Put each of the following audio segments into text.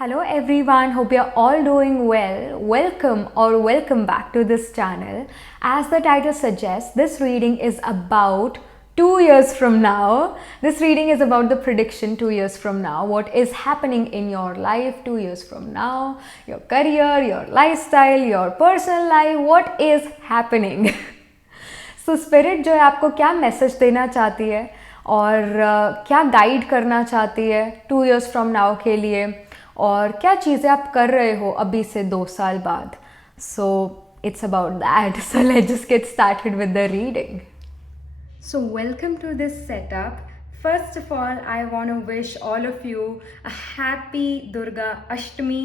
Hello everyone, hope you're all doing well. Welcome back to this channel. As the title suggests, this reading is about 2 years from now. This reading is about the prediction 2 years from now. What is happening in your life 2 years from now? Your career, your lifestyle, your personal life. What is happening? So spirit जो है आपको क्या message देना चाहती है और क्या guide करना चाहती है 2 years from now के लिए, और क्या चीज़ें आप कर रहे हो अभी से 2 साल बाद. So it's about that. So let's just get started with the reading. So welcome to this setup. First of all, I want to wish all of you a happy Durga Ashtami,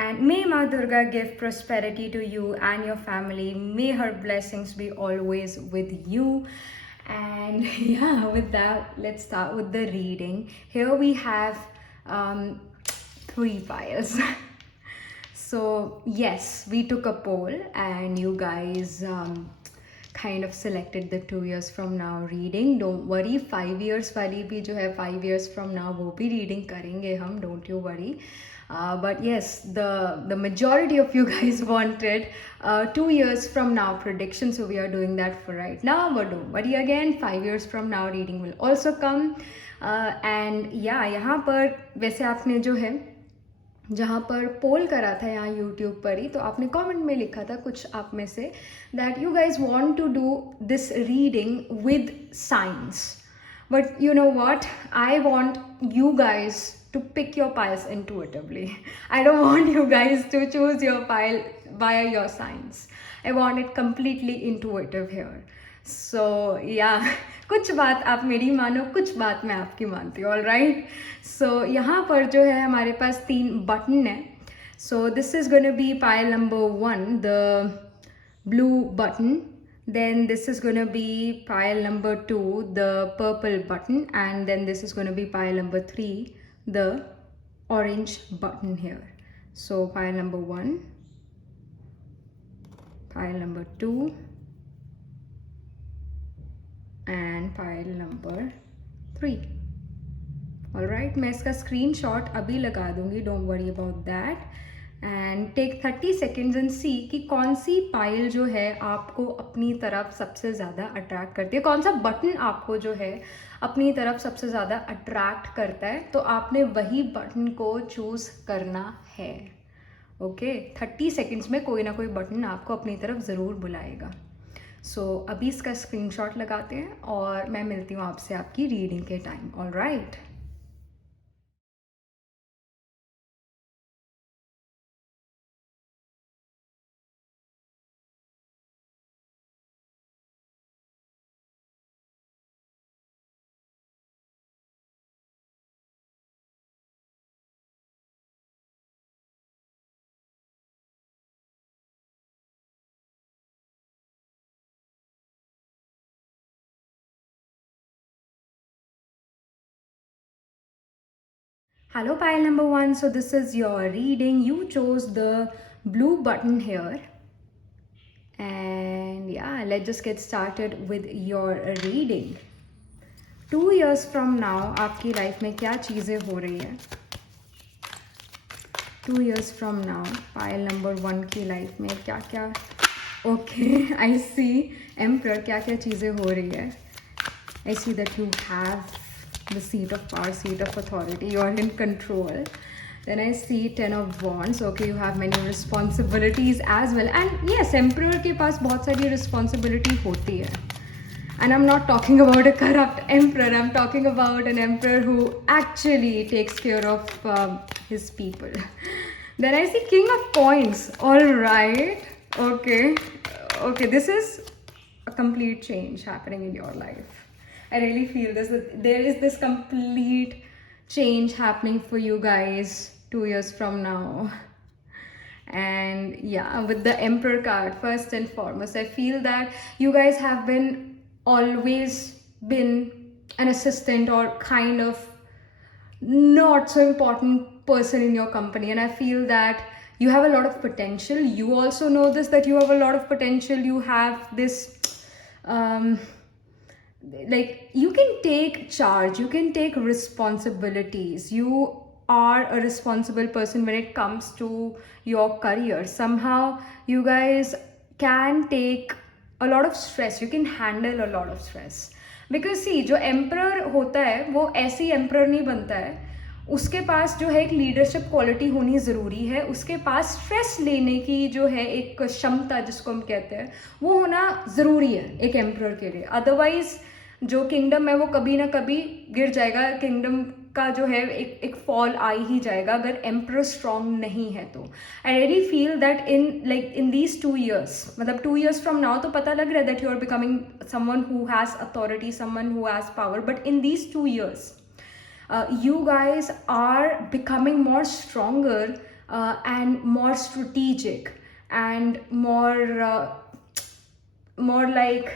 and may Ma Durga give prosperity to you and your family. May her blessings be always with you. And yeah, with that, let's start with the reading. Here we have 3 files. So yes, we took a poll and you guys kind of selected the 2 years from now reading. Don't worry, 5 years वाली भी जो है 5 years from now वो भी reading करेंगे हम, don't you worry. But yes, the majority of you guys wanted 2 years from now prediction, so we are doing that for right now. But don't worry again, 5 years from now reading will also come. And yeah, यहाँ पर वैसे आपने जो है जहाँ पर पोल करा था यहाँ यूट्यूब पर ही, तो आपने कमेंट में लिखा था कुछ आप में से that you guys want to do this reading with science. But you know what, I want you guys to pick your piles intuitively. I don't want you guys to choose your pile via your signs. I want it completely intuitive here. So yeah, कुछ बात आप मेरी मानो, कुछ बात मैं आपकी मानती हूँ. ऑलराइट, सो यहाँ पर जो है हमारे पास 3 बटन है. So this is gonna B pile number 1, the blue button. Then this is going to be pile number 2, the purple button, and then this is going to be pile number 3, the orange button here. So pile number 1, pile number 2, and pile number 3. All right, मैं इसका screenshot अभी लगा दूंगी, don't worry about that. And take 30 seconds and see कि कौन सी pile जो है आपको अपनी तरफ सबसे ज़्यादा अट्रैक्ट करती है, कौन सा बटन आपको जो है अपनी तरफ सबसे ज़्यादा अट्रैक्ट करता है, तो आपने वही बटन को चूज़ करना है. ओके, 30 सेकेंड्स में कोई ना कोई बटन आपको अपनी तरफ ज़रूर बुलाएगा. सो अभी इसका स्क्रीनशॉट लगाते हैं और मैं मिलती हूँ आपसे आपकी रीडिंग के time. All right. Hello pile number 1, so this is your reading. You chose the blue button here, and yeah, let's just get started with your reading. 2 years from now आपकी लाइफ में क्या चीज़ें हो रही है 2 years from now pile number 1 की life में क्या क्या. ओके, आई सी एम्परर, क्या क्या चीज़ें हो रही है. I see that you have the seat of power, seat of authority, you are in control. Then I see 10 of wands. Okay, you have many responsibilities as well. And yes, emperor के पास बहुत सारी responsibility होती है. And I'm not talking about a corrupt emperor, I'm talking about an emperor who actually takes care of his people. Then I see king of coins. All right, okay, this is a complete change happening in your life. I really feel this, that there is this complete change happening for you guys 2 years from now. And yeah, with the Emperor card, first and foremost, I feel that you guys have always been an assistant or kind of not so important person in your company. And I feel that you have a lot of potential. You also know this, that you have a lot of potential. You have this like you can take charge, you can take responsibilities, you are a responsible person when it comes to your career. Somehow you guys can take a lot of stress, you can handle a lot of stress. Because see, जो emperor होता है वो ऐसी emperor नहीं बनता है, उसके पास जो है एक लीडरशिप क्वालिटी होनी ज़रूरी है, उसके पास स्ट्रेस लेने की जो है एक क्षमता जिसको हम कहते हैं वो होना ज़रूरी है एक एम्परर के लिए. अदरवाइज जो किंगडम है वो कभी ना कभी गिर जाएगा, किंगडम का जो है एक फॉल आ ही जाएगा अगर एम्परर स्ट्रॉन्ग नहीं है तो. I really feel that in these 2 years, मतलब 2 years फ्रॉम नाउ तो पता लग रहा है that you are becoming someone who has authority, someone who has power, but in these 2 years you guys are becoming more stronger and more strategic and more like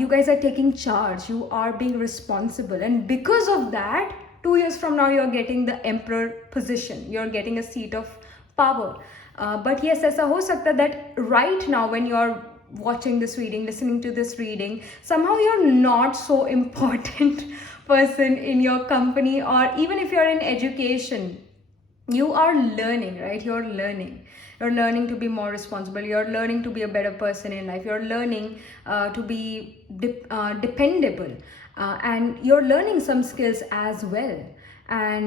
you guys are taking charge, you are being responsible, and because of that 2 years from now you're getting the emperor position, you're getting a seat of power. But yes, ऐसा हो सकता है that right now when you're watching this reading, listening to this reading, somehow you're not so important person in your company, or even if you're in education, you are learning, right? You're learning to be more responsible, you're learning to be a better person in life, you're learning to be dependable, and you're learning some skills as well. And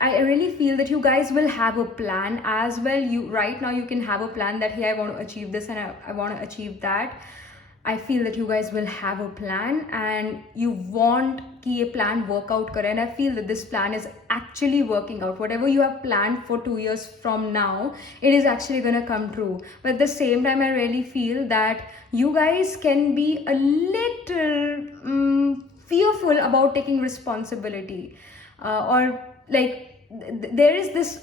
I really feel that you guys will have a plan as well. You right now you can have a plan that hey, I want to achieve this and I want to achieve that. I feel that you guys will have a plan and you want कि ये plan work out करे, and I feel that this plan is actually working out. Whatever you have planned for 2 years from now, it is actually gonna come true. But at the same time, I really feel that you guys can be a little fearful about taking responsibility, or like there is this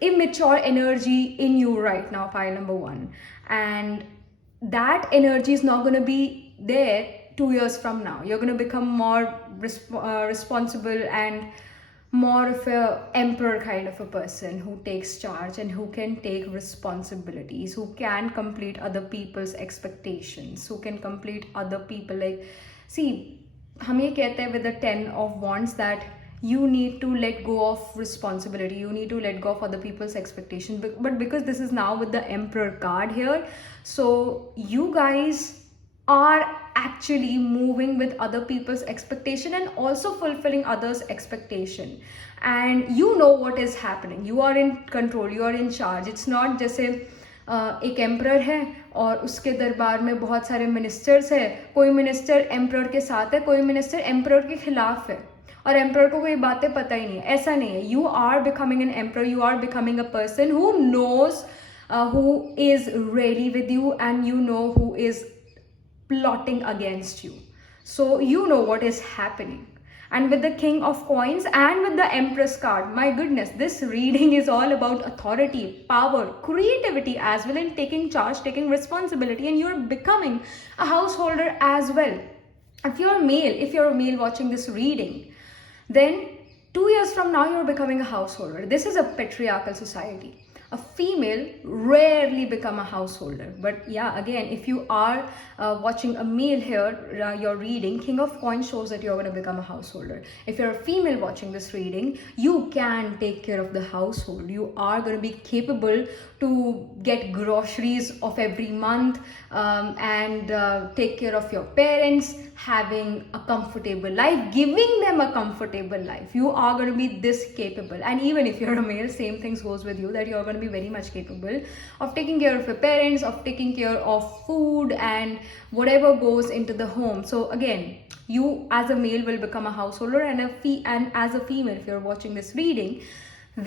immature energy in you right now, pile number 1, and that energy is not going to be there 2 years from now. You're going to become more responsible and more of a emperor kind of a person who takes charge and who can take responsibilities, who can complete other people's expectations, who can complete other people. Like, see, हम ये कहते हैं with the 10 of wands that you need to let go of responsibility, you need to let go of other people's expectation, but because this is now with the emperor card here, so you guys are actually moving with other people's expectation and also fulfilling others' expectation, and you know what is happening, you are in control, you are in charge. It's not जैसे एक emperor है और उसके दरबार में बहुत सारे ministers है, कोई मिनिस्टर एम्परर के साथ है, कोई मिनिस्टर एम्परर के खिलाफ है और एम्परर को कोई बातें पता ही नहीं है. ऐसा नहीं है. You are becoming an emperor, you are becoming a person who knows who is ready with you, and you know who is plotting against you. So you know what is happening. And with the King of Coins and with the Empress card, my goodness, this reading is all about authority, power, creativity as well, and taking charge, taking responsibility, and you're becoming a householder as well. If you're a male watching this reading, then 2 years from now you're becoming a householder. This is a patriarchal society. A female rarely become a householder. But yeah, again, if you are watching a male here, your reading, King of Coins shows that you're going to become a householder. If you're a female watching this reading, you can take care of the household. You are going to be capable to get groceries of every month, and take care of your parents, having a comfortable life, giving them a comfortable life. You are going to be this capable. And even if you're a male, same things goes with you, that you're going to be very much capable of taking care of your parents, of taking care of food and whatever goes into the home. So again, you as a male will become a householder, and as a female, if you're watching this reading,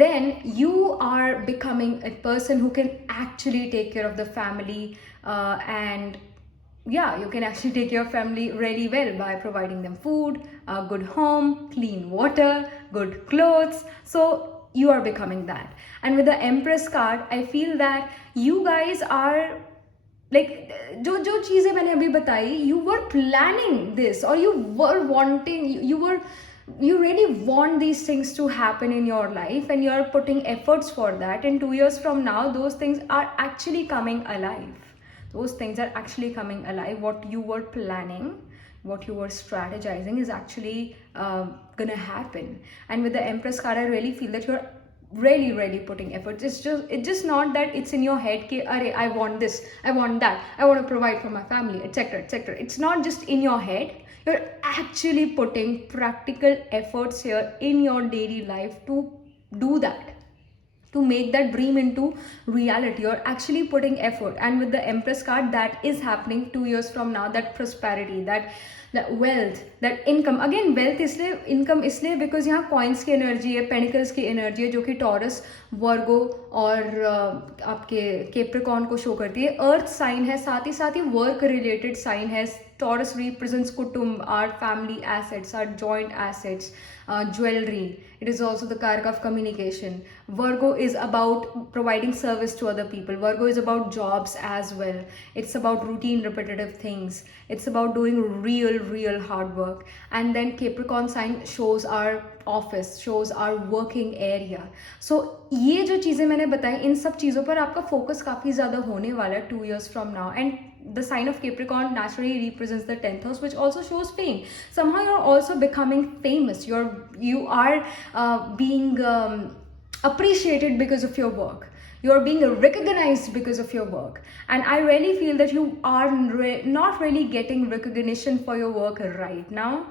then you are becoming a person who can actually take care of the family, and yeah, you can actually take care of family really well by providing them food, a good home, clean water, good clothes. So you are becoming that. And with the Empress card, I feel that you guys are like, जो चीजें मैंने अभी बताई, you were planning this, or you were wanting, you really want these things to happen in your life, and you're putting efforts for that. And 2 years from now, those things are actually coming alive. Those things are actually coming alive. What you were planning, what you were strategizing is actually gonna happen. And with the Empress card, I really feel that you're really putting effort. It's just not that it's in your head ki, Arey, I want this, I want that, I want to provide for my family, etc, etc. It's not just in your head. You're actually putting practical efforts here in your daily life to do that, to make that dream into reality. You're actually putting effort. And with the Empress card, that is happening 2 years from now. That prosperity, that wealth, that income. Again, wealth इसलिए, income इसलिए because यहाँ coins की energy है, pentacles की energy है, जो कि Taurus, Virgo और आपके Capricorn को show करती है. Earth sign है, साथ ही work related sign है. Taurus represents kutum, our family assets, our joint assets, jewelry. It is also the karaka of communication. Virgo is about providing service to other people. Virgo is about jobs as well. It's about routine, repetitive things. It's about doing real hard work. And then Capricorn sign shows our office, shows our working area. So ये जो चीज़ें मैंने बताई, इन सब चीज़ों पर आपका focus काफ़ी ज़्यादा होने वाला है 2 years from now. And the sign of Capricorn naturally represents the 10th house, which also shows fame. Somehow you're also becoming famous. You are being appreciated because of your work. You're being recognized because of your work. And I really feel that you are not really getting recognition for your work right now.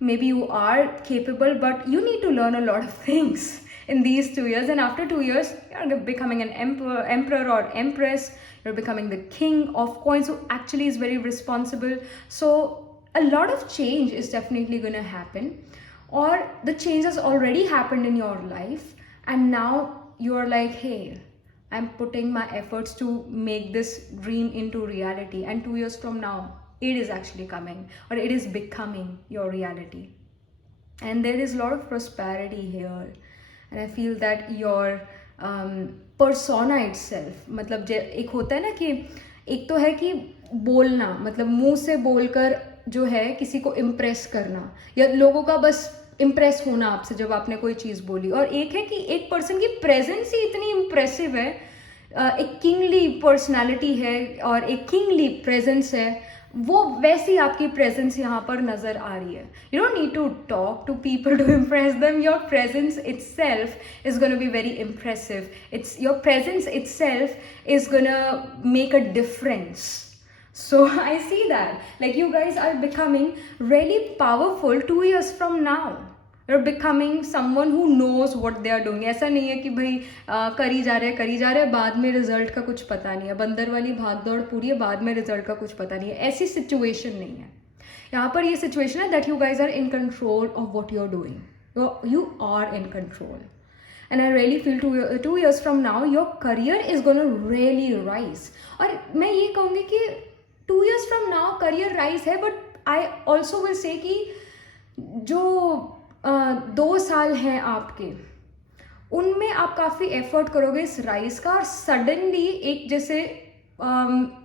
Maybe you are capable, but you need to learn a lot of things in these 2 years. And after 2 years, you're becoming an emperor or empress. You're becoming the king of coins, who actually is very responsible. So a lot of change is definitely going to happen, or the change has already happened in your life, and now you're like, hey, I'm putting my efforts to make this dream into reality. And 2 years from now, it is actually coming, or it is becoming your reality. And there is a lot of prosperity here. And I feel that your persona itself, मतलब एक होता है ना कि एक तो है कि बोलना, मतलब मुंह से बोलकर जो है किसी को इम्प्रेस करना, या लोगों का बस इम्प्रेस होना आपसे जब आपने कोई चीज़ बोली, और एक है कि एक पर्सन की प्रेजेंस ही इतनी इम्प्रेसिव है, एक किंगली पर्सनालिटी है और एक किंगली प्रेजेंस है, वो वैसी आपकी प्रेजेंस यहाँ पर नजर आ रही है. You don't need to talk to people to impress them. Your presence itself is gonna be very impressive. It's your presence itself is gonna make a difference. So I see that, like, you guys are becoming really powerful 2 years from now. You're becoming someone who knows what they are doing. ऐसा नहीं है कि भाई करी जा रहे बाद में रिजल्ट का कुछ पता नहीं है, बंदर वाली भाग दौड़ पूरी है, बाद में रिजल्ट का कुछ पता नहीं है. ऐसी सिचुएशन नहीं है यहाँ पर. ये सिचुएशन है that you guys are in control of what you're doing. You are in control. And I really feel 2 years from now your career is going to really rise. और मैं ये कहूँगी कि 2 years from now career rise है, but I also will say कि जो 2 साल हैं आपके, उनमें आप काफ़ी एफर्ट करोगे इस राइज का, और सडनली एक जैसे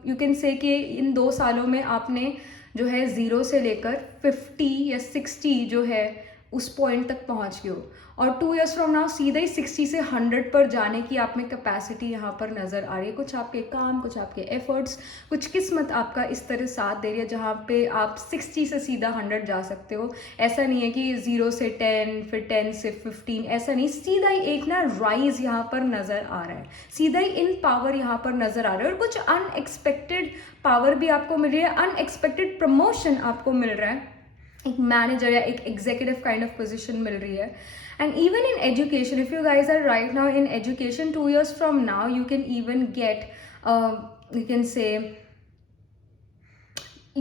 यू कैन से कि इन 2 सालों में आपने जो है 0 से लेकर 50 या 60 जो है उस पॉइंट तक पहुंच गए हो. और 2 years from now सीधा ही 60 से 100 पर जाने की आप में कैपेसिटी यहाँ पर नज़र आ रही है. कुछ आपके काम, कुछ आपके एफर्ट्स, कुछ किस्मत आपका इस तरह साथ दे रही है जहाँ पे आप 60 से सीधा 100 जा सकते हो. ऐसा नहीं है कि 0 से 10 फिर 10 से 15, ऐसा नहीं. सीधा ही एक ना राइज यहाँ पर नज़र आ रहा है, सीधा ही इन पावर यहाँ पर नज़र आ रहा है. और कुछ अनएक्सपेक्टेड पावर भी आपको मिल रही है, अनएक्सपेक्टेड प्रमोशन आपको मिल रहा है, एक मैनेजर या एक एग्जीक्यूटिव काइंड ऑफ पोजीशन मिल रही है. And even in education, if you guys are right now in education, 2 years from now you can even get you can say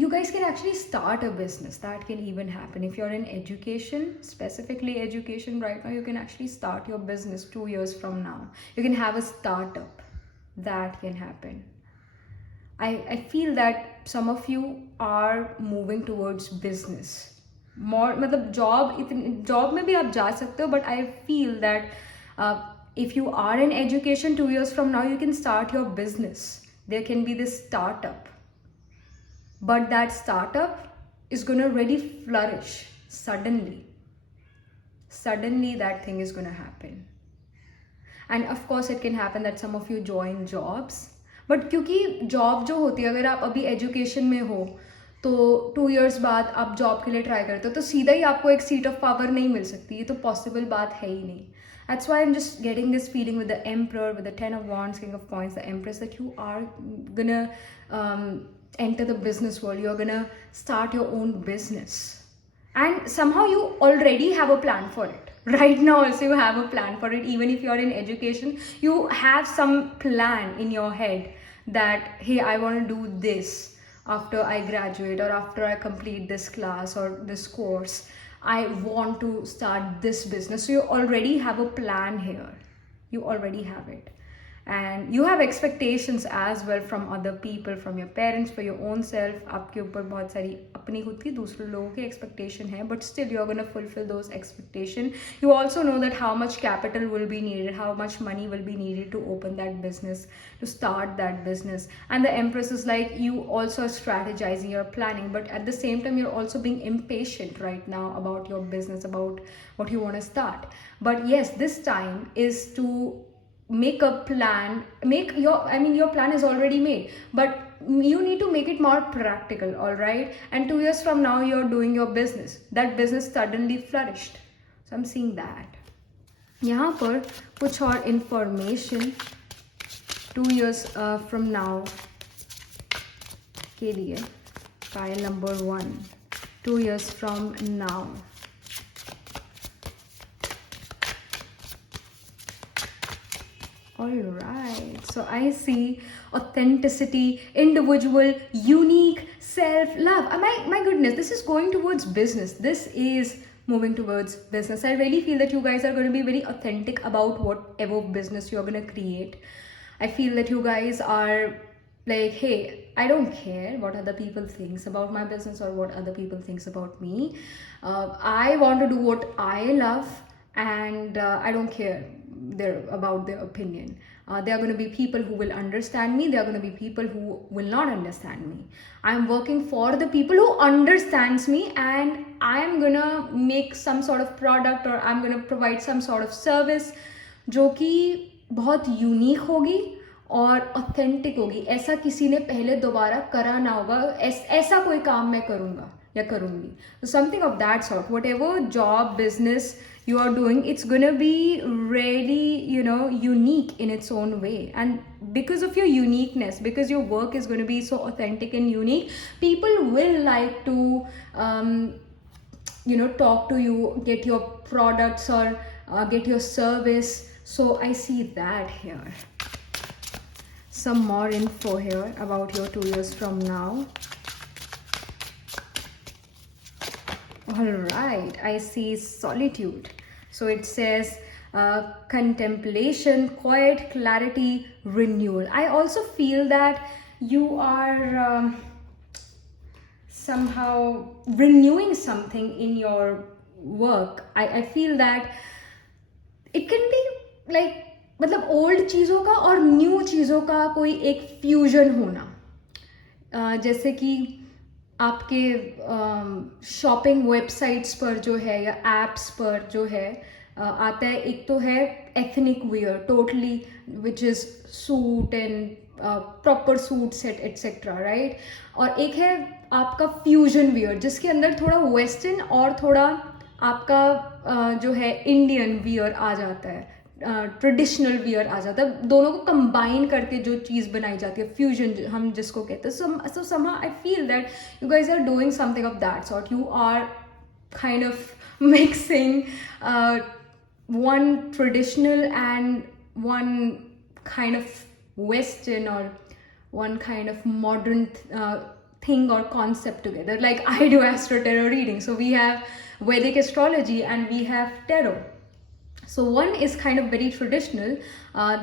you guys can actually start a business. That can even happen if you're in education, specifically education right now. You can actually start your business 2 years from now. You can have a startup. That can happen. I feel that some of you are moving towards business more. मतलब job में भी आप जा सकते हो, but I feel that if you are in education 2 years from now, you can start your business. There can be this startup, but that startup is going to really flourish suddenly. That thing is going to happen. And of course it can happen that some of you join jobs, but क्योंकि job जो होती है, अगर आप अभी education में हो तो 2 years बाद आप जॉब के लिए ट्राई करते हो तो सीधा ही आपको एक सीट ऑफ पावर नहीं मिल सकती, ये तो पॉसिबल बात है ही नहीं. That's why I'm just getting this feeling with the Emperor, with the Ten of Wands, King of Coins, the Empress, that you are gonna enter the business world. You're gonna start your own business. And somehow you already have a plan for it. Right now also you have a plan for it. Even if you're in education, you have some plan in your head that, hey, I want to do this after I graduate, or after I complete this class or this course. I want to start this business. So you already have a plan here. You already have it. And you have expectations as well from other people, from your parents, for your own self. आपके ऊपर बहुत सारी अपनी खुद की दूसरे लोगों की expectation है, but still you're going to fulfill those expectations. You also know that how much capital will be needed, how much money will be needed to open that business, to start that business. And the Empress is like, you also are strategizing, you're planning, but at the same time you're also being impatient right now about your business, about what you want to start. But yes, this time is to make a plan, your plan is already made, but you need to make it more practical. All right, and 2 years from now you're doing your business, that business suddenly flourished. So I'm seeing that. यहाँ पर कुछ और information 2 years from now के लिए, file number 1, 2 years from now. Alright, so I see authenticity, individual, unique, self-love. My goodness, this is going towards business. This is moving towards business. I really feel that you guys are going to be very authentic about whatever business you're going to create. I feel that you guys are like, hey, I don't care what other people thinks about my business or what other people thinks about me. I want to do what I love, and I don't care about their opinion. There are going to be people who will understand me. There are going to be people who will not understand me. I'm working for the people who understands me, and I am going to make some sort of product, or I'm going to provide some sort of service जो कि बहुत unique होगी और authentic होगी. ऐसा किसी ने पहले दोबारा करा ना होगा. ऐसा कोई काम मैं करूँगा या करूँगी. So something of that sort. Whatever job, business you are doing, it's gonna be really, unique in its own way. And because of your uniqueness, because your work is going to be so authentic and unique, people will like to talk to you, get your products, or get your service. So I see that here. Some more info here about your 2 years from now. Alright, I see solitude. So it says contemplation, quiet, clarity, renewal. I also feel that you are somehow renewing something in your work. I feel that it can be like, मतलब old चीज़ों का और new चीज़ों का कोई एक fusion होना. जैसे कि आपके शॉपिंग वेबसाइट्स पर जो है या एप्स पर जो है आता है, एक तो है ethnic wear totally, which is suit and proper suit set etcetera, right. और एक है आपका फ्यूजन वियर जिसके अंदर थोड़ा वेस्टर्न और थोड़ा आपका जो है इंडियन वियर आ जाता है, ट्रेडिशनल वियर आ जाता है. दोनों को कंबाइन करके जो चीज़ बनाई जाती है, फ्यूजन हम जिसको कहते हैं. सो somehow I feel that you guys are doing something of that sort. You are kind of mixing one traditional and one kind of western or one kind of modern thing or concept together. Like I do astro tarot reading, so we have Vedic astrology and we have tarot. So one is kind of very traditional,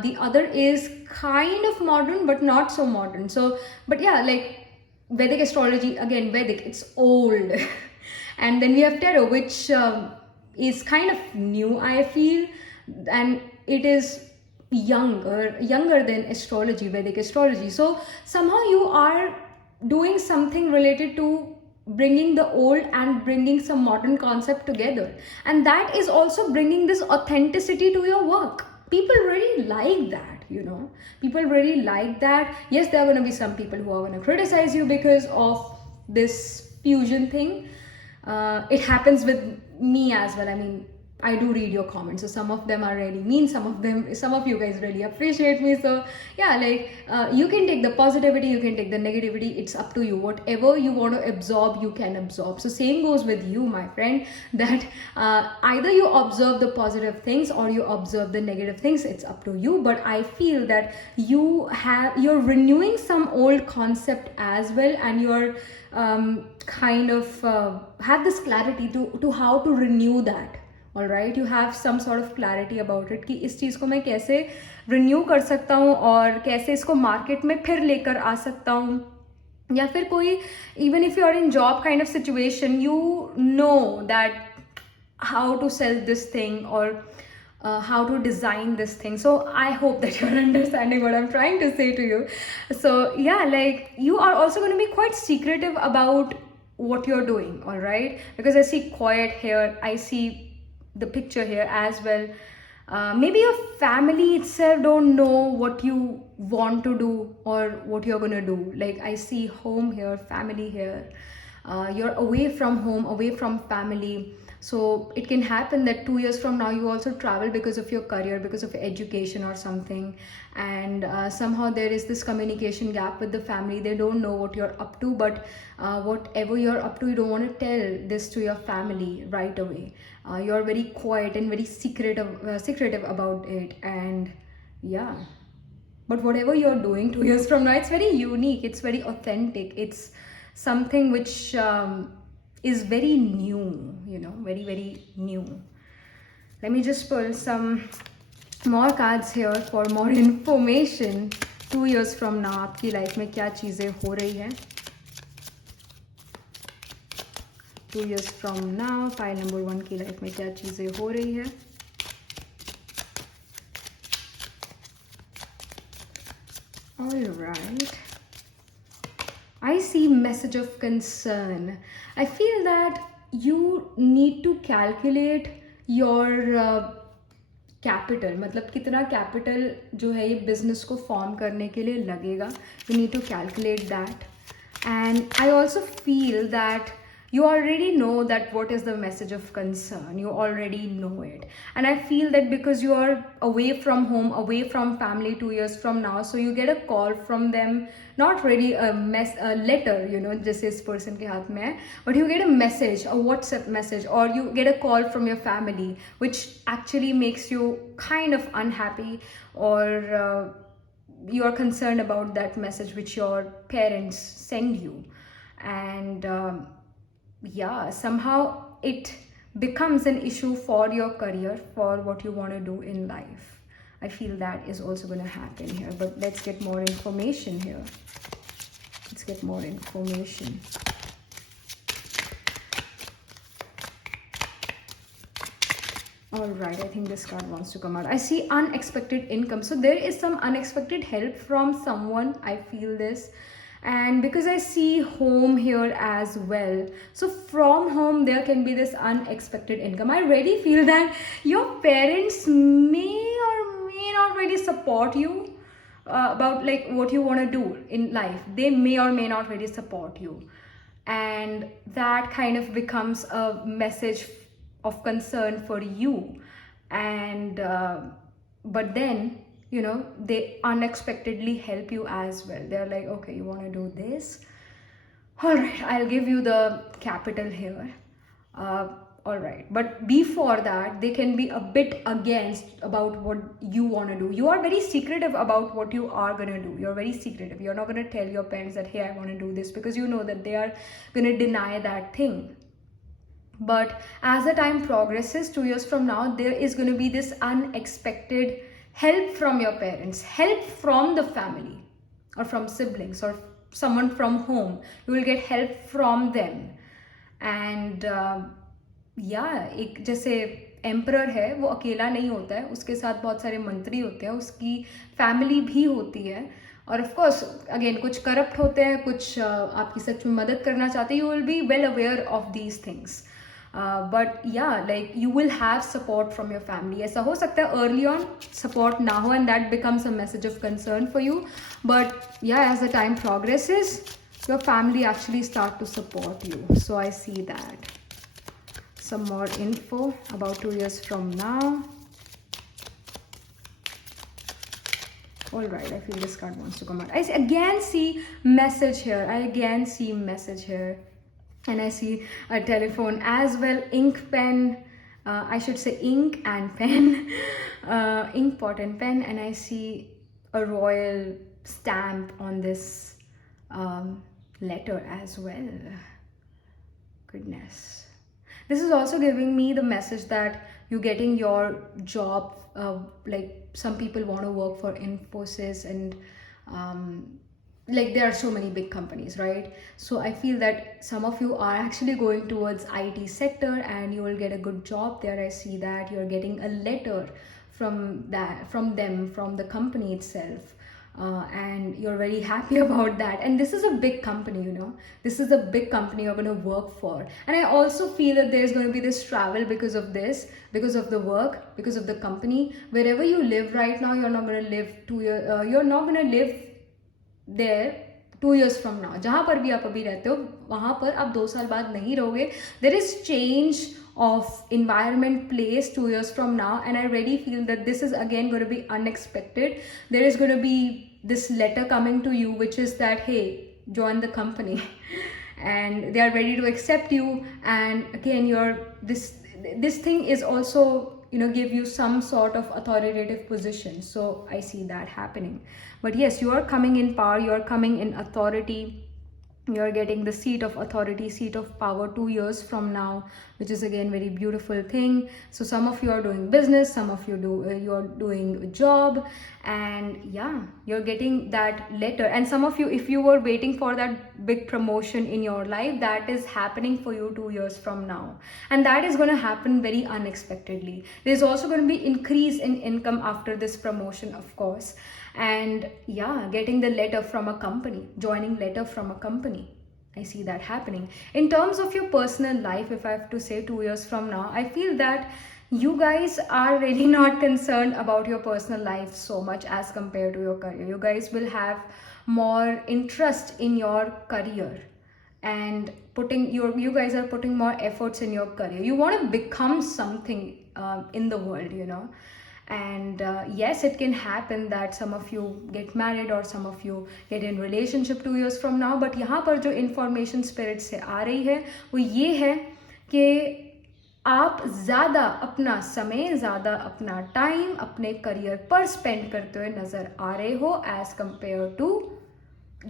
the other is kind of modern but not so modern. So, but yeah, like Vedic astrology, again Vedic, it's old. And then we have tarot, which is kind of new, I feel, and it is younger than astrology, Vedic astrology. So somehow you are doing something related to bringing the old and bringing some modern concept together, and that is also bringing this authenticity to your work. People really like that, people really like that. Yes, there are going to be some people who are going to criticize you because of this fusion thing. It happens with me as well. I mean, I do read your comments, so some of them are really mean, some of you guys really appreciate me. So yeah, like you can take the positivity, you can take the negativity, it's up to you. Whatever you want to absorb, you can absorb. So same goes with you, my friend, that either you observe the positive things or you observe the negative things, it's up to you. But I feel that you're renewing some old concept as well, and you're kind of have this clarity to how to renew that. All right, you have some sort of clarity about it कि इस चीज़ को मैं कैसे renew कर सकता हूँ और कैसे इसको market में फिर लेकर आ सकता हूँ, या फिर कोई even if you are in job kind of situation, you know that how to sell this thing or how to design this thing. So I hope that you're understanding what I'm trying to say to you. So yeah, like you are also going to be quite secretive about what you're doing, all right? Because I see quiet here, I see the picture here as well. Maybe your family itself don't know what you want to do or what you're gonna do. Like I see home here, family here. You're away from home, away from family. So it can happen that 2 years from now you also travel because of your career, because of education or something, and somehow there is this communication gap with the family. They don't know what you're up to, but whatever you're up to, you don't want to tell this to your family right away. You're very quiet and very secretive about it, and yeah. But whatever you're doing 2 years from now, it's very unique, it's very authentic, it's something which is very new, you know, very, very new. Let me just pull some more cards here for more information. 2 years from now, आपकी life में क्या चीज़ें हो रही हैं? 2 years from now, pile number 1 की life में क्या चीज़ें हो रही है? All right. I see message of concern. I feel that you need to calculate your capital. मतलब कितना capital जो है ये business को form करने के लिए लगेगा. You need to calculate that. And I also feel that you already know that what is the message of concern. You already know it. And I feel that because you are away from home, away from family 2 years from now, so you get a call from them, not really a letter, you know, just this person ke haath mein hai, but you get a message, a WhatsApp message, or you get a call from your family, which actually makes you kind of unhappy, or you are concerned about that message which your parents send you. And yeah, somehow it becomes an issue for your career, for what you want to do in life. I feel that is also going to happen here, but let's get more information here. Let's get more information. All right, I think this card wants to come out. I see unexpected income. So there is some unexpected help from someone. I feel this. And because I see home here as well, so from home there can be this unexpected income. I really feel that your parents may or may not really support you about like what you want to do in life. They may or may not really support you, and that kind of becomes a message of concern for you. And but then, you know, they unexpectedly help you as well. They're like, okay, you want to do this? All right, I'll give you the capital here. All right, but before that, they can be a bit against about what you want to do. You are very secretive about what you are going to do. You're very secretive. You're not going to tell your parents that, hey, I want to do this, because you know that they are going to deny that thing. But as the time progresses, 2 years from now, there is going to be this unexpected help from your parents, help from the family or from siblings or someone from home. You will get help from them. And yeah, एक जैसे emperor है, वो अकेला नहीं होता है, उसके साथ बहुत सारे मंत्री होते हैं, उसकी फैमिली भी होती है. और ऑफ कोर्स अगेन कुछ करप्ट होते हैं, कुछ आपकी सच में मदद करना चाहते हैं. You will be well aware of these things. But yeah, like you will have support from your family. ऐसा हो सकता है early on support ना हो, and that becomes a message of concern for you. But yeah, as the time progresses, your family actually start to support you. So I see that. Some more info about 2 years from now. All right, I feel this card wants to come out. I again see message here. I again see message here. And I see a telephone as well, ink pen. I should say ink and pen. Ink pot and pen. And I see a royal stamp on this letter as well. Goodness. This is also giving me the message that you're getting your job, like some people want to work for Infosys and like there are so many big companies, right? So I feel that some of you are actually going towards IT sector and you will get a good job there. I see that you're getting a letter from them, from the company itself. And you're very happy about that, and this is a big company, you know, this is a big company you're going to work for. And I also feel that there's going to be this travel because of this, because of the work, because of the company. Wherever you live right now, you're not going to live 2 years, you're not going to live there 2 years from now. जहाँ पर भी आप अभी रहते हो वहाँ पर आप 2 साल बाद नहीं रहोगे. There is change of environment, place 2 years from now, and I really feel that this is again going to be unexpected. There is going to be this letter coming to you which is that, hey, join the company and they are ready to accept you. And again, this thing is also, you know, give you some sort of authoritative position. So I see that happening. But yes, you are coming in power, you are coming in authority. You're getting the seat of authority, seat of power 2 years from now, which is again very beautiful thing. So some of you are doing business, some of you you're doing a job, and yeah, you're getting that letter. And some of you, if you were waiting for that big promotion in your life, that is happening for you 2 years from now, and that is going to happen very unexpectedly. There's also going to be increase in income after this promotion, of course. And yeah, getting the letter from a company, joining letter from a company. I see that happening. In terms of your personal life, if I have to say 2 years from now, I feel that you guys are really not concerned about your personal life so much as compared to your career. You guys will have more interest in your career, and you guys are putting more efforts in your career. You want to become something in the world, you know. And yes, it can happen that some of you get married or some of you get in relationship 2 years from now. But यहाँ पर जो information spirit से आ रही है वो ये है कि आप ज़्यादा अपना समय, ज़्यादा अपना टाइम अपने करियर पर स्पेंड करते हुए नज़र आ रहे हो as compare to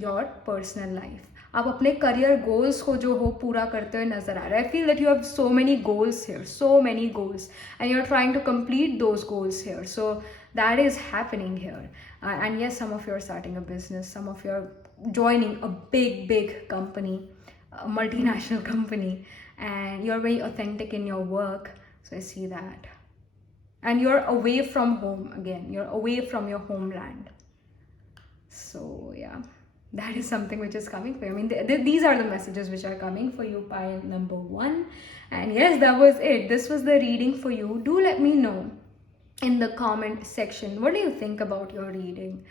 your personal life. आप अपने करियर गोल्स को जो हो पूरा करते हुए नजर आ रहा है. I feel that you have so many goals here, so many goals, and you are trying to complete those goals here. So that is happening here. And yes, some of you are starting a business, some of you are joining a big company, a multinational company, and you're very authentic in your work. So I see that. And you're away from home again, you're away from your homeland. So yeah, that is something which is coming for you. I mean, these are the messages which are coming for you, pile number 1. And yes, that was it. This was the reading for you. Do let me know in the comment section, what do you think about your reading?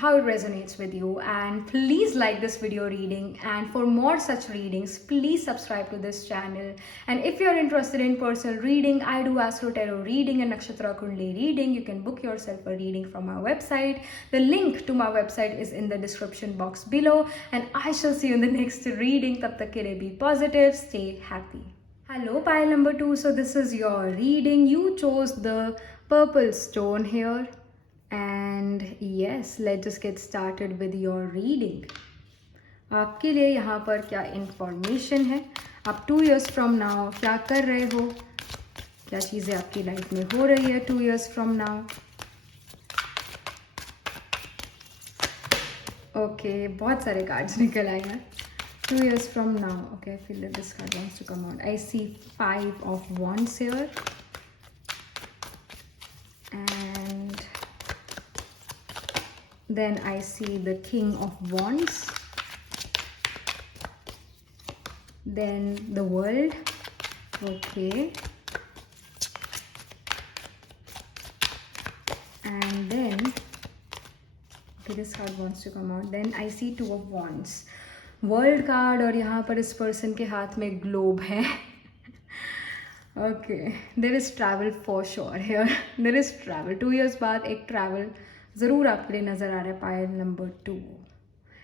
How it resonates with you, and please like this video reading, and for more such readings please subscribe to this channel. And if you're interested in personal reading, I do Astro Tarot reading and Nakshatra Kundali reading. You can book yourself a reading from my website. The link to my website is in the description box below, and I shall see you in the next reading. Tab tak ke liye be positive, stay happy. Hello pile number 2. So this is your reading. You chose the purple stone here. And yes, let's just get started with your reading. आपके लिए यहाँ पर क्या information है, आप 2 years from now क्या कर रहे हो, क्या चीज़ें आपकी लाइफ में हो रही है 2 years from now. ओके, बहुत सारे कार्ड्स निकल आए हैं. 2 years from now. Okay, I feel that this card wants to come out. I see 5 of Wands here. And then I see the King of Wands, then the World. Okay, and then okay, this card wants to come out. Then I see 2 of Wands. World card और यहाँ पर इस person के हाथ में globe है. Okay, there is travel for sure here. There is travel. 2 years बाद एक ट्रैवल ज़रूर आपके लिए नज़र आ रहा है. Pile number 2.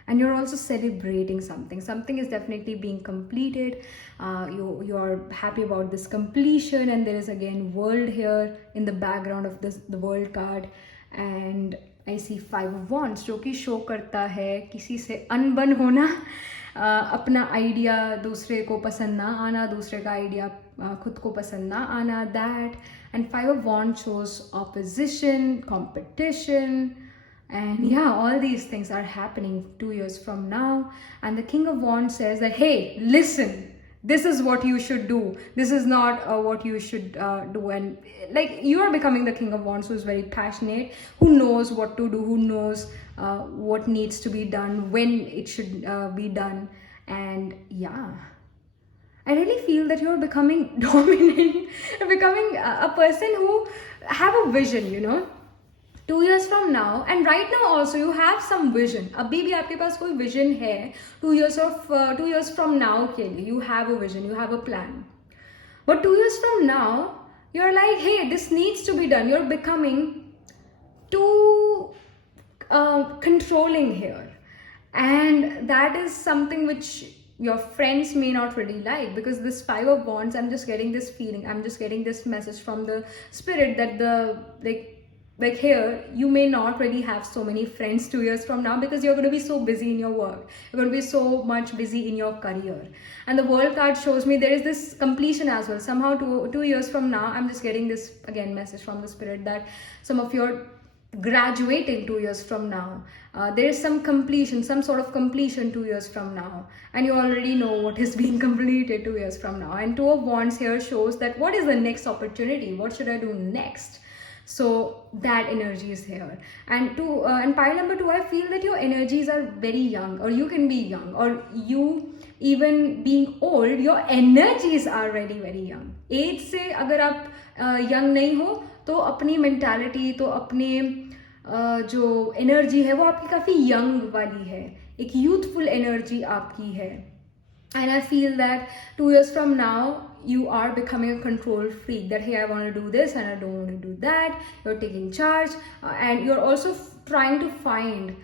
And you're also celebrating something. Something is definitely being completed. You are happy about this completion, and there is again world here in the background of the world card. And I see 5 of wands, जो कि show करता है किसी से अनबन होना, अपना idea दूसरे को पसंद ना आना, दूसरे का आइडिया खुद को पसंद ना आना, that. And 5 of wands shows opposition, competition. And yeah, all these things are happening 2 years from now. And the King of Wands says that, hey, listen, this is what you should do. This is not what you should do. And like, you are becoming the King of Wands who is very passionate, who knows what to do, who knows what needs to be done, when it should be done. And yeah, I really feel that you're becoming dominant, becoming a person who have a vision, you know. 2 years from now, and right now also you have some vision. अभी भी आपके पास कोई vision है 2 years from now के लिए. You have a vision, you have a plan. But 2 years from now, you're like, hey, this needs to be done. You're becoming too controlling here. And that is something which your friends may not really like, because this 5 of wands, I'm just getting this feeling, I'm just getting this message from the spirit that like here, you may not really have so many friends 2 years from now, because you're going to be so busy in your work. You're going to be so much busy in your career. And the world card shows me there is this completion as well. Somehow 2 years from now, I'm just getting this again message from the spirit that some of you are graduating 2 years from now. There is some completion, some sort of completion 2 years from now. And you already know what is being completed 2 years from now. And 2 of wands here shows that what is the next opportunity? What should I do next? So that energy is here. And and pile number 2, I feel that your energies are very young, or you can be young, or you even being old, your energies are really very young. Age से अगर आप young नहीं हो तो अपनी mentality, तो अपने जो energy है वो आपकी काफ़ी young वाली है, एक youthful energy आपकी है. And I feel that 2 years from now, you are becoming a control freak, that hey, I want to do this and I don't want to do that. You're taking charge, and you're also trying to find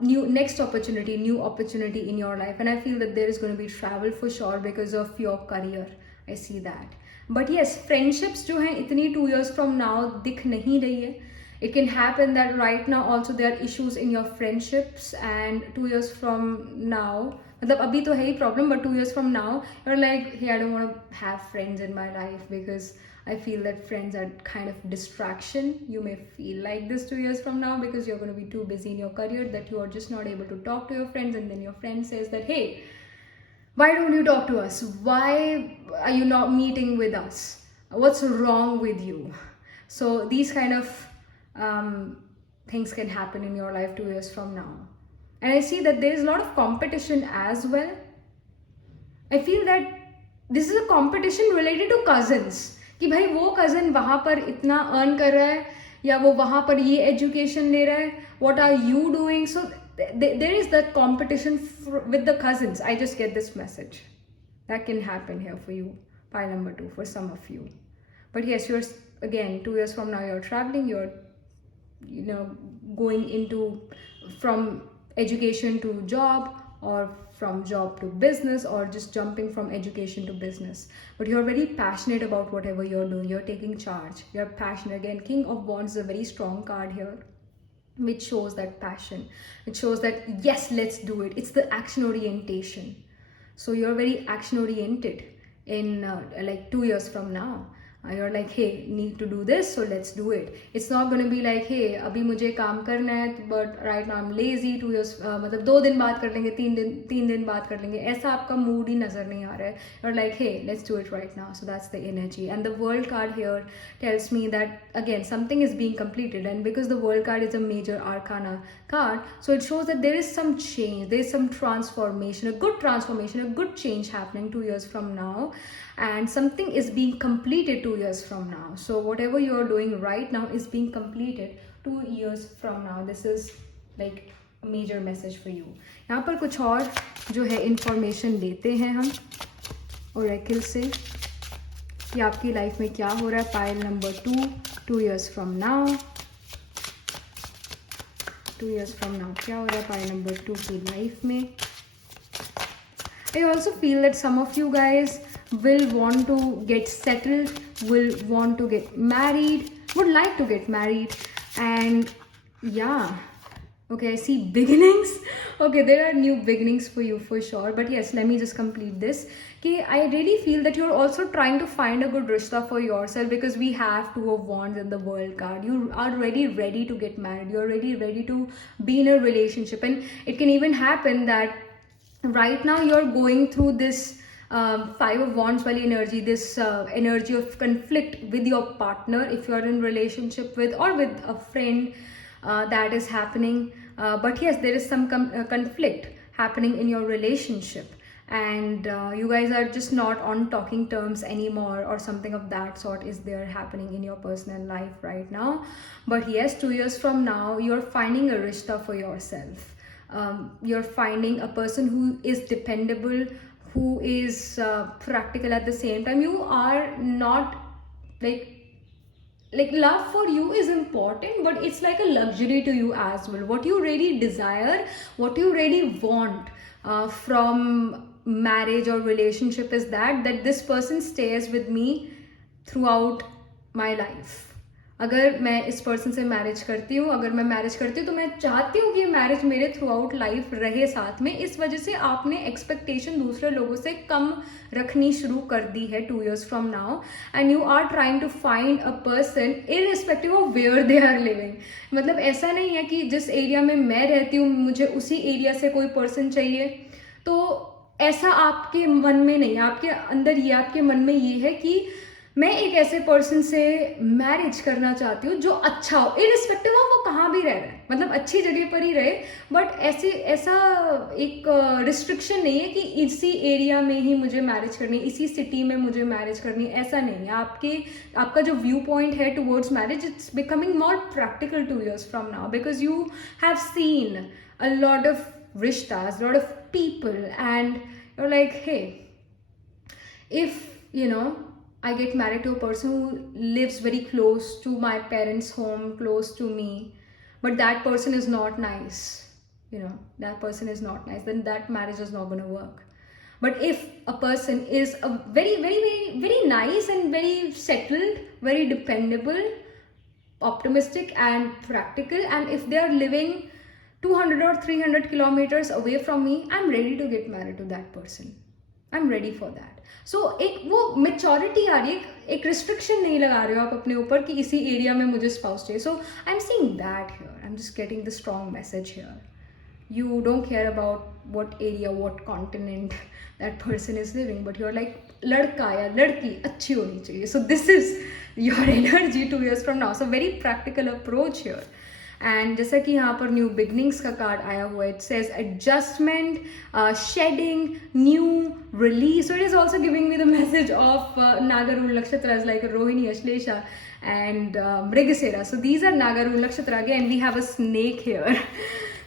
new opportunity in your life. And I feel that there is going to be travel for sure because of your career. I see that. But yes, friendships जो हैं इतनी 2 years from now दिख नहीं रही है. It can happen that right now also there are issues in your friendships, and 2 years from now, मतलब अभी तो है ही problem, but 2 years from now you're like, hey, I don't want to have friends in my life because I feel that friends are kind of distraction. You may feel like this 2 years from now because you're going to be too busy in your career that you are just not able to talk to your friends, and then your friend says that, hey, why don't you talk to us? Why are you not meeting with us? What's wrong with you? So these kind of things can happen in your life 2 years from now. And I see that there is a lot of competition as well. I feel that this is a competition related to cousins. कि भाई वो cousin वहाँ पर इतना earn कर रहा है, या वो वहाँ पर ये education ले रहा है. What are you doing? So there is that competition with the cousins. I just get this message. That can happen here for you. Pile number 2 for some of you. But yes, you're again 2 years from now, you're traveling. You're going into from education to job, or from job to business, or just jumping from education to business. But you're very passionate about whatever you're doing. You're taking charge. You're passionate. Again, King of Wands is a very strong card here, which shows that passion. It shows that yes, let's do it. It's the action orientation. So you're very action oriented in like 2 years from now. You're like, hey, need to do this, so let's do it. It's not going to be like, hey, अभी मुझे काम करना है, but right now I'm lazy. 2 years मतलब 2 दिन बाद कर लेंगे, 3 दिन बाद कर लेंगे, ऐसा आपका मूड ही नज़र नहीं आ रहा है. You're like, hey, let's do it right now. So that's the energy. And the world card here tells me that again something is being completed, and because the world card is a major arcana card, so it shows that there is some change, there is some transformation, a good transformation, a good change happening 2 years from now. And something is being completed 2 years from now. So whatever you're doing right now is being completed 2 years from now. This is like major message for you. यहाँ पर कुछ और जो है information लेते हैं हम Oracle से कि आपकी लाइफ में क्या हो रहा है। Pile number 2 years from now, 2 years from now क्या हो रहा है पाइल नंबर 2 की लाइफ में। I also feel that some of you guys will want to get settled, will want to get married, would like to get married, and yeah, okay, I see beginnings. Okay, there are new beginnings for you for sure, but yes, let me just complete this. Okay, I really feel that you're also trying to find a good rishta for yourself, because we have 2 of Wands in the World card. You are already ready to get married. You're already ready to be in a relationship, and it can even happen that right now you're going through this 5 of Wands wali energy, this energy of conflict with your partner, if you're in relationship with or with a friend, that is happening. But yes, there is some conflict happening in your relationship, and you guys are just not on talking terms anymore, or something of that sort is there happening in your personal life right now. But yes, 2 years from now you're finding a rishta for yourself. You're finding a person who is dependable, who is practical at the same time. You are not like love for you is important, but it's like a luxury to you as well. What you really desire, what you really want from marriage or relationship is that this person stays with me throughout my life. अगर मैं इस person से marriage करती हूँ, अगर मैं marriage करती हूँ, तो मैं चाहती हूँ कि मैरिज मेरे थ्रू आउट लाइफ रहे साथ में। इस वजह से आपने एक्सपेक्टेशन दूसरे लोगों से कम रखनी शुरू कर दी है 2 years from now, and you are trying to find a person irrespective of where they are living. मतलब ऐसा नहीं है कि जिस एरिया में मैं रहती हूँ मुझे उसी एरिया से कोई पर्सन चाहिए, तो ऐसा आपके मन में नहीं है। आपके अंदर ये, आपके मन में ये है कि मैं एक ऐसे पर्सन से मैरिज करना चाहती हूँ जो अच्छा हो, इररिस्पेक्टिव ऑफ वो कहाँ भी रह रहा है, मतलब अच्छी जगह पर ही रहे, बट ऐसा एक रिस्ट्रिक्शन नहीं है कि इसी एरिया में ही मुझे मैरिज करनी, इसी सिटी में मुझे मैरिज करनी, ऐसा नहीं है। आपका जो व्यू पॉइंट है towards marriage, it's becoming more practical 2 years from now, because you have seen a lot of rishtas, a lot of people, and you're like, hey, if I get married to a person who lives very close to my parents' home, close to me, but that person is not nice, that person is not nice, then that marriage is not going to work. But if a person is a very, very, very, very nice and very settled, very dependable, optimistic and practical, and if they are living 200 or 300 kilometers away from me, I'm ready to get married to that person. I'm ready for that. So एक वो maturity आ रही है, एक restriction नहीं लगा रहे हो आप अपने ऊपर कि इसी एरिया में मुझे स्पाउस चाहिए. So I am seeing that here, I am just getting the strong message here. You don't care about what area, what continent that person is living, but you're like, लड़का या लड़की अच्छी होनी चाहिए. So this is your energy 2 years from now. So very practical approach here. And जैसा कि यहाँ पर न्यू बिगनिंग्स का कार्ड आया हुआ है, it says adjustment, shedding, new release. So it is also giving me the message of नागरुल nakshatra like Rohini, Ashlesha and Mrigasera. So these are Nagarul Nakshatra again. We have a snake here.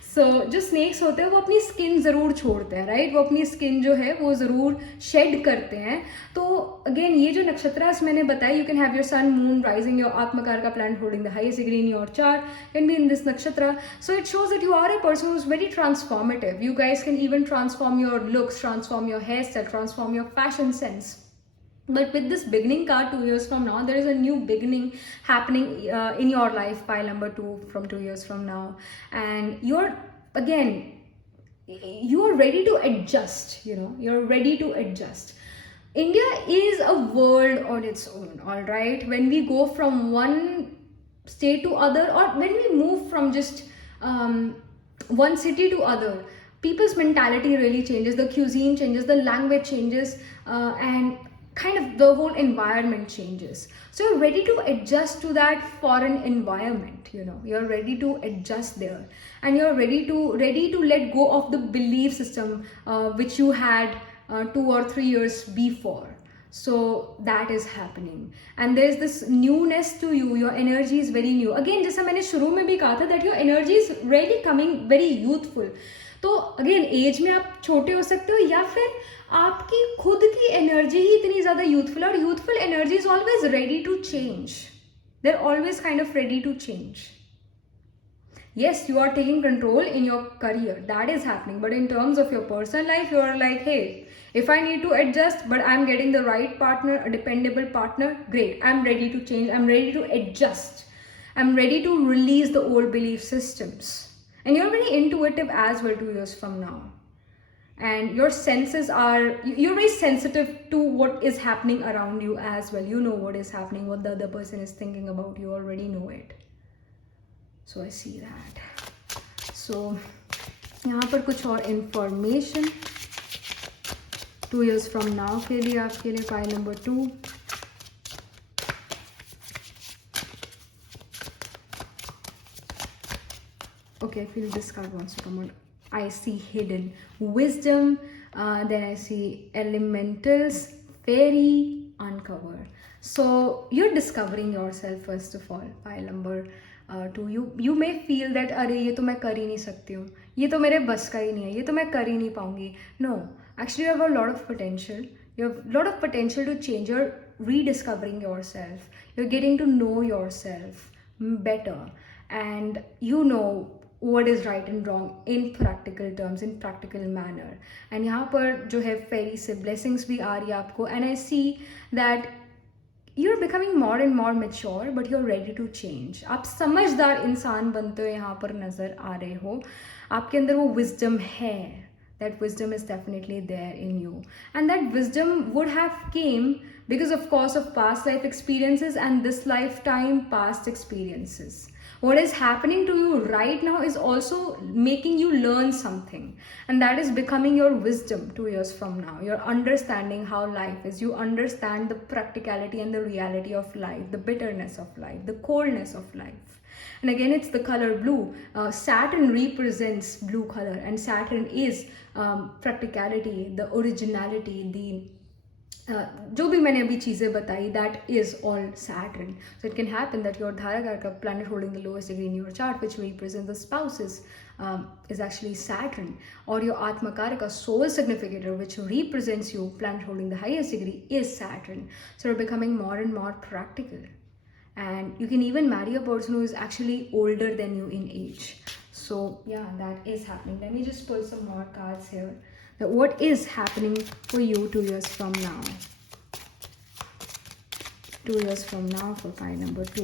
So जो snakes होते हैं वो अपनी skin ज़रूर छोड़ते हैं, right? वो अपनी स्किन जो है वो ज़रूर शेड करते हैं. तो अगेन ये जो नक्षत्रास मैंने बताया, you can have your sun, moon, rising, your आत्मकार का planet holding the highest degree in your chart can be in this nakshatra. So it shows that you are a person who is very transformative. You guys can even transform your looks, transform your hairstyle, transform your fashion sense. But with this beginning card 2 years from now, there is a new beginning happening in your life, pile number 2 from 2 years from now. And you're ready to adjust, you're ready to adjust. India is a world on its own, all right? When we go from one state to other, or when we move from just one city to other, people's mentality really changes, the cuisine changes, the language changes, and kind of the whole environment changes. So you're ready to adjust to that foreign environment, you're ready to adjust there, and you're ready to let go of the belief system which you had 2 or 3 years before. So that is happening, and there's this newness to you. Your energy is very new. Again, जैसा मैंने शुरू में भी कहा था that your energy is really coming very youthful. तो again as में आप छोटे हो सकते हो, या फिर आपकी खुद की एनर्जी ही इतनी ज़्यादा यूथफुल है, और youthful energy is always ready to change. They are always kind of ready to change. Yes, you are taking control in your career. That is happening. But in terms of your personal life, you are like, hey, if I need to adjust, but I'm getting the right partner, a dependable partner, great. I'm ready to change. I'm ready to adjust. I'm ready to release the old belief systems. And you're very intuitive as well 2 years from now. And your senses are, you're very sensitive to what is happening around you as well. You know what is happening, what the other person is thinking about. You already know it. So I see that. So यहाँ पर कुछ और information 2 years from now के लिए आपके लिए file number 2. Okay, I feel this card wants to come out. I see hidden wisdom, then I see elementals, fairy, uncover. So you're discovering yourself first of all. File number 2. You may feel that अरे ये तो मैं कर ही नहीं सकती हूँ, ये तो मेरे बस का ही नहीं है, ये तो मैं कर ही नहीं पाऊंगी. No, actually you have a lot of potential. You have a lot of potential to change. You're rediscovering yourself. You're getting to know yourself better, and you know what is right and wrong in practical terms, in practical manner. And यहाँ पर जो है fairy से blessings भी आ रही है आपको. And I see that you're becoming more and more mature, but you're ready to change. आप समझदार इंसान बनते हो यहाँ पर नज़र आ रहे हो. आपके अंदर वो wisdom है. That wisdom is definitely there in you. And that wisdom would have came because of course of past life experiences and this lifetime past experiences. What is happening to you right now is also making you learn something, and that is becoming your wisdom 2 years from now. You're understanding how life is. You understand the practicality and the reality of life, the bitterness of life, the coldness of life. And again, it's the color blue. Saturn represents blue color, and Saturn is practicality, the originality, the जो भी मैंने अभी चीज़ें बताई, that is all Saturn. So it can happen that your Dharakarka planet holding the lowest degree in your chart, which represents the spouses, is actually Saturn. Or your Atmakaraka soul significator, which represents you, planet holding the highest degree, is Saturn. So you're becoming more and more practical. And you can even marry a person who is actually older than you in age. So yeah, that is happening. Let me just pull some more cards here. That what is happening for you 2 years from now. 2 years from now for file number 2.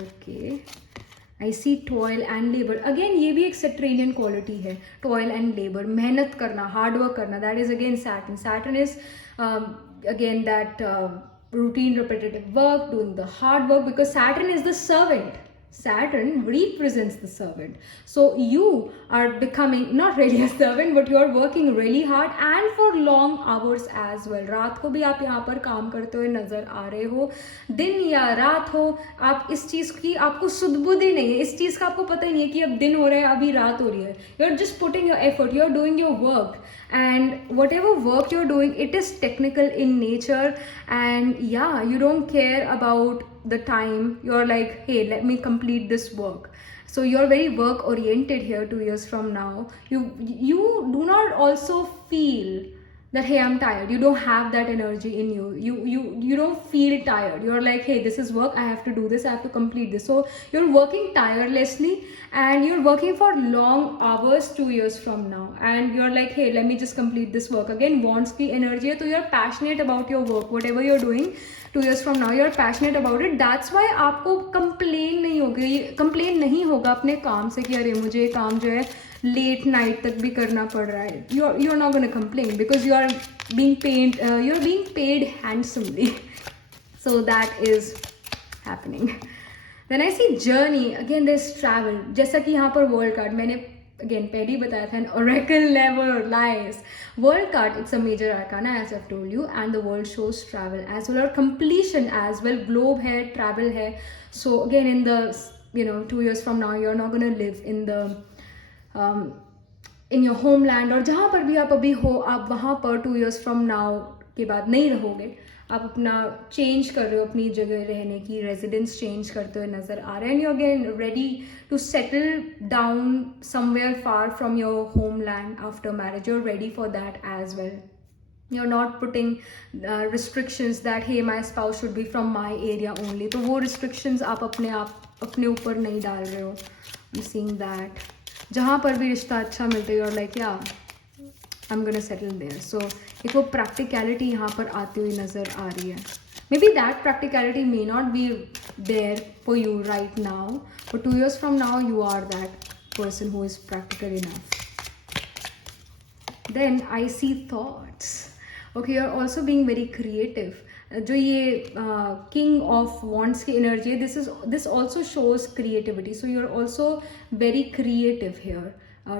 Okay. I see toil and labor. Again, ये भी एक Saturnian quality है. Toil and labor. मेहनत करना, hard work करना. That is again Saturn. Saturn is again that routine, repetitive work, doing the hard work, because Saturn is the servant. Saturn represents the servant. So you are becoming not really a servant, but you are working really hard and for long hours as well. रात को भी आप यहाँ पर काम करते हुए नजर आ रहे हो. दिन या रात हो, आप इस चीज़ की आपको सुध-बुध ही नहीं है. इस चीज़ का आपको पता ही नहीं है कि अब दिन हो रहा है, अभी रात हो रही है. You're just putting your effort. You're doing your work. And whatever work you're doing, it is technical in nature. And yeah, you don't care about the time. You're like, hey, let me complete this work. So you're very work oriented here 2 years from now. You do not also feel that hey, I'm tired. You don't have that energy in you. You don't feel tired. You're like, hey, this is work. I have to do this. I have to complete this. So you're working tirelessly and you're working for long hours 2 years from now. And you're like, hey, let me just complete this work. Again, wants की energy है, तो you're passionate about your work. Whatever you're doing 2 years from now, you're passionate about it. That's why आपको complain नहीं होगा अपने काम से कि अरे मुझे काम जो है लेट नाइट तक भी करना पड़ रहा है. You're not going to complain because you're being paid handsomely. So that is happening. Then I see journey. Again, there's travel. जैसा कि यहाँ पर world card मैंने again पहले ही बताया था, an oracle never lies. World card, it's a major arcana as I've told you, and the world shows travel as well, or completion as well. Globe है, travel है. So again, in the 2 years from now, you're not going to live in the in your homeland, और जहाँ पर भी आप अभी हो, आप वहाँ पर 2 years from now के बाद नहीं रहोगे, आप अपना चेंज कर रहे हो, अपनी जगह रहने की रेजिडेंस चेंज करते हुए नज़र आ रहे हैं, and you again ready to settle down somewhere far from your homeland after marriage. You are ready for that as well. You're not putting restrictions that hey my spouse should be from my area only. तो वो restrictions आप अपने ऊपर नहीं डाल रहे हो. I'm seeing that. जहाँ पर भी रिश्ता अच्छा मिलता है, you're like yeah I'm gonna settle there. So एक वो practicality यहाँ पर आती हुई नज़र आ रही है. Maybe that practicality may not be there for you right now, but 2 years from now you are that person who is practical enough. Then I see thoughts. Okay, you're also being very creative. जो ये king of wands की energy है, this also shows creativity. So you're also very creative here.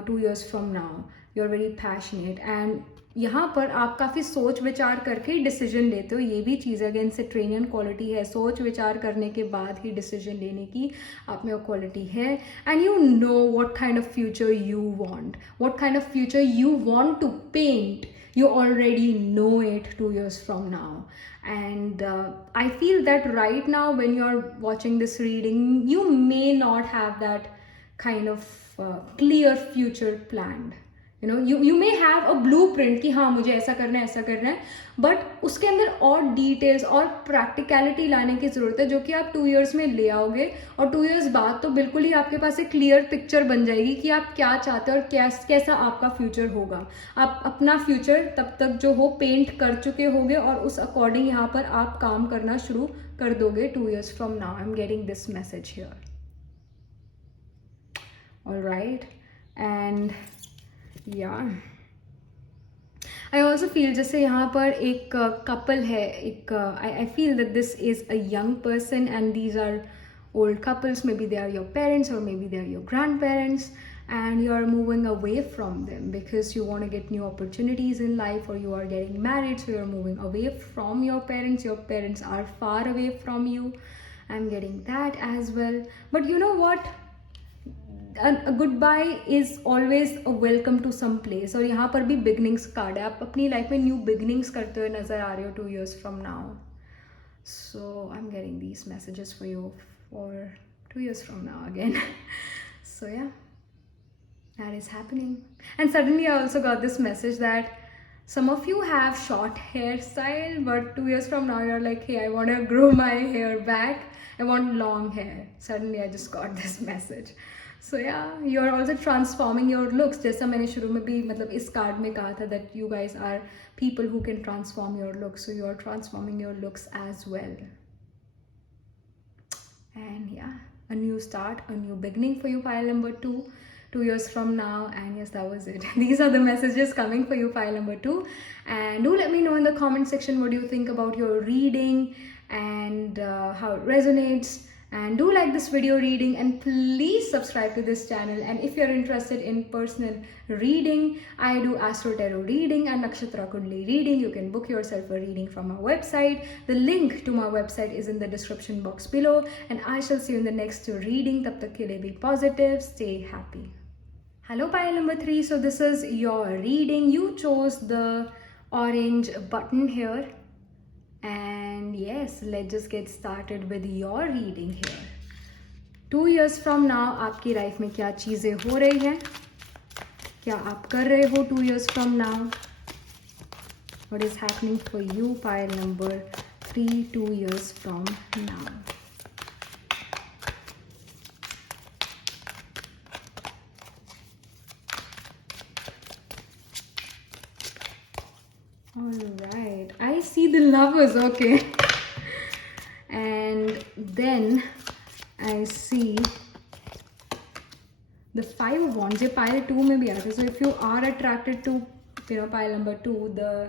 2 years from now you're very passionate, and यहाँ पर आप काफ़ी सोच विचार करके डिसीजन लेते हो. ये भी चीज़ अगेन सिट्रेनियन क्वालिटी है, सोच विचार करने के बाद ही डिसीजन लेने की आप में वो क्वालिटी है. And you know what kind of future you want, what kind of future you want to paint. You already know it 2 years from now, and I feel that right now when you're watching this reading you may not have that kind of clear future planned. You know, you may have a blueprint कि हाँ मुझे ऐसा करना है, but उसके अंदर और details और प्रैक्टिकलिटी लाने की ज़रूरत है, जो कि आप 2 years में ले आओगे. और 2 years बाद तो बिल्कुल ही आपके पास एक क्लियर पिक्चर बन जाएगी कि आप क्या चाहते हो और कैसा आपका फ्यूचर होगा. आप अपना फ्यूचर तब तक जो हो पेंट कर चुके होगे और उस अकॉर्डिंग यहाँ पर आप काम करना शुरू कर दोगे 2 years from now. I am getting this message here. Alright, and yeah, I also feel जैसे यहाँ पर एक कपल है, एक I feel that this is a young person and these are old couples. Maybe they are your parents or maybe they are your grandparents, and you are moving away from them because you want to get new opportunities in life, or you are getting married, so you are moving away from your parents. Your parents are far away from you. I'm getting that as well. But you know what? A goodbye is always a welcome to some place. और यहाँ पर भी beginnings card है, आप अपनी life में new beginnings करते हुए नज़र आ रहे हो 2 years from now. So I'm getting these messages for you for 2 years from now again. So yeah, that is happening. And suddenly I also got this message that some of you have short hairstyle, but 2 years from now you're like, hey, I want to grow my hair back, I want long hair. Suddenly I just got this message. So yeah, you are also transforming your looks. जैसा मैंने शुरू में भी मतलब इस card में कहा था that you guys are people who can transform your looks. So you are transforming your looks as well. And yeah, a new start, a new beginning for you, pile number 2. 2 years from now. And yes, that was it. These are the messages coming for you, pile number 2. And do let me know in the comment section what do you think about your reading and how it resonates. And do like this video reading, and please subscribe to this channel. And if you're interested in personal reading, I do Astro Tarot reading and Nakshatra Kundali reading. You can book yourself a reading from our website. The link to my website is in the description box below. And I shall see you in the next reading. Tab tak ke liye be positive, stay happy. Hello, pile number 3. So this is your reading. You chose the orange button here. And yes, let's just get started with your reading here. 2 years from now आपकी life में क्या चीज़ें हो रही हैं, क्या आप कर रहे हो 2 years from now? What is happening for you, pile number 3, 2 years from now? Alright, I see the lovers, okay. And then I see the 5 of wands. ये pile 2 में भी आता है. So if you are attracted to, you know, pile number 2, the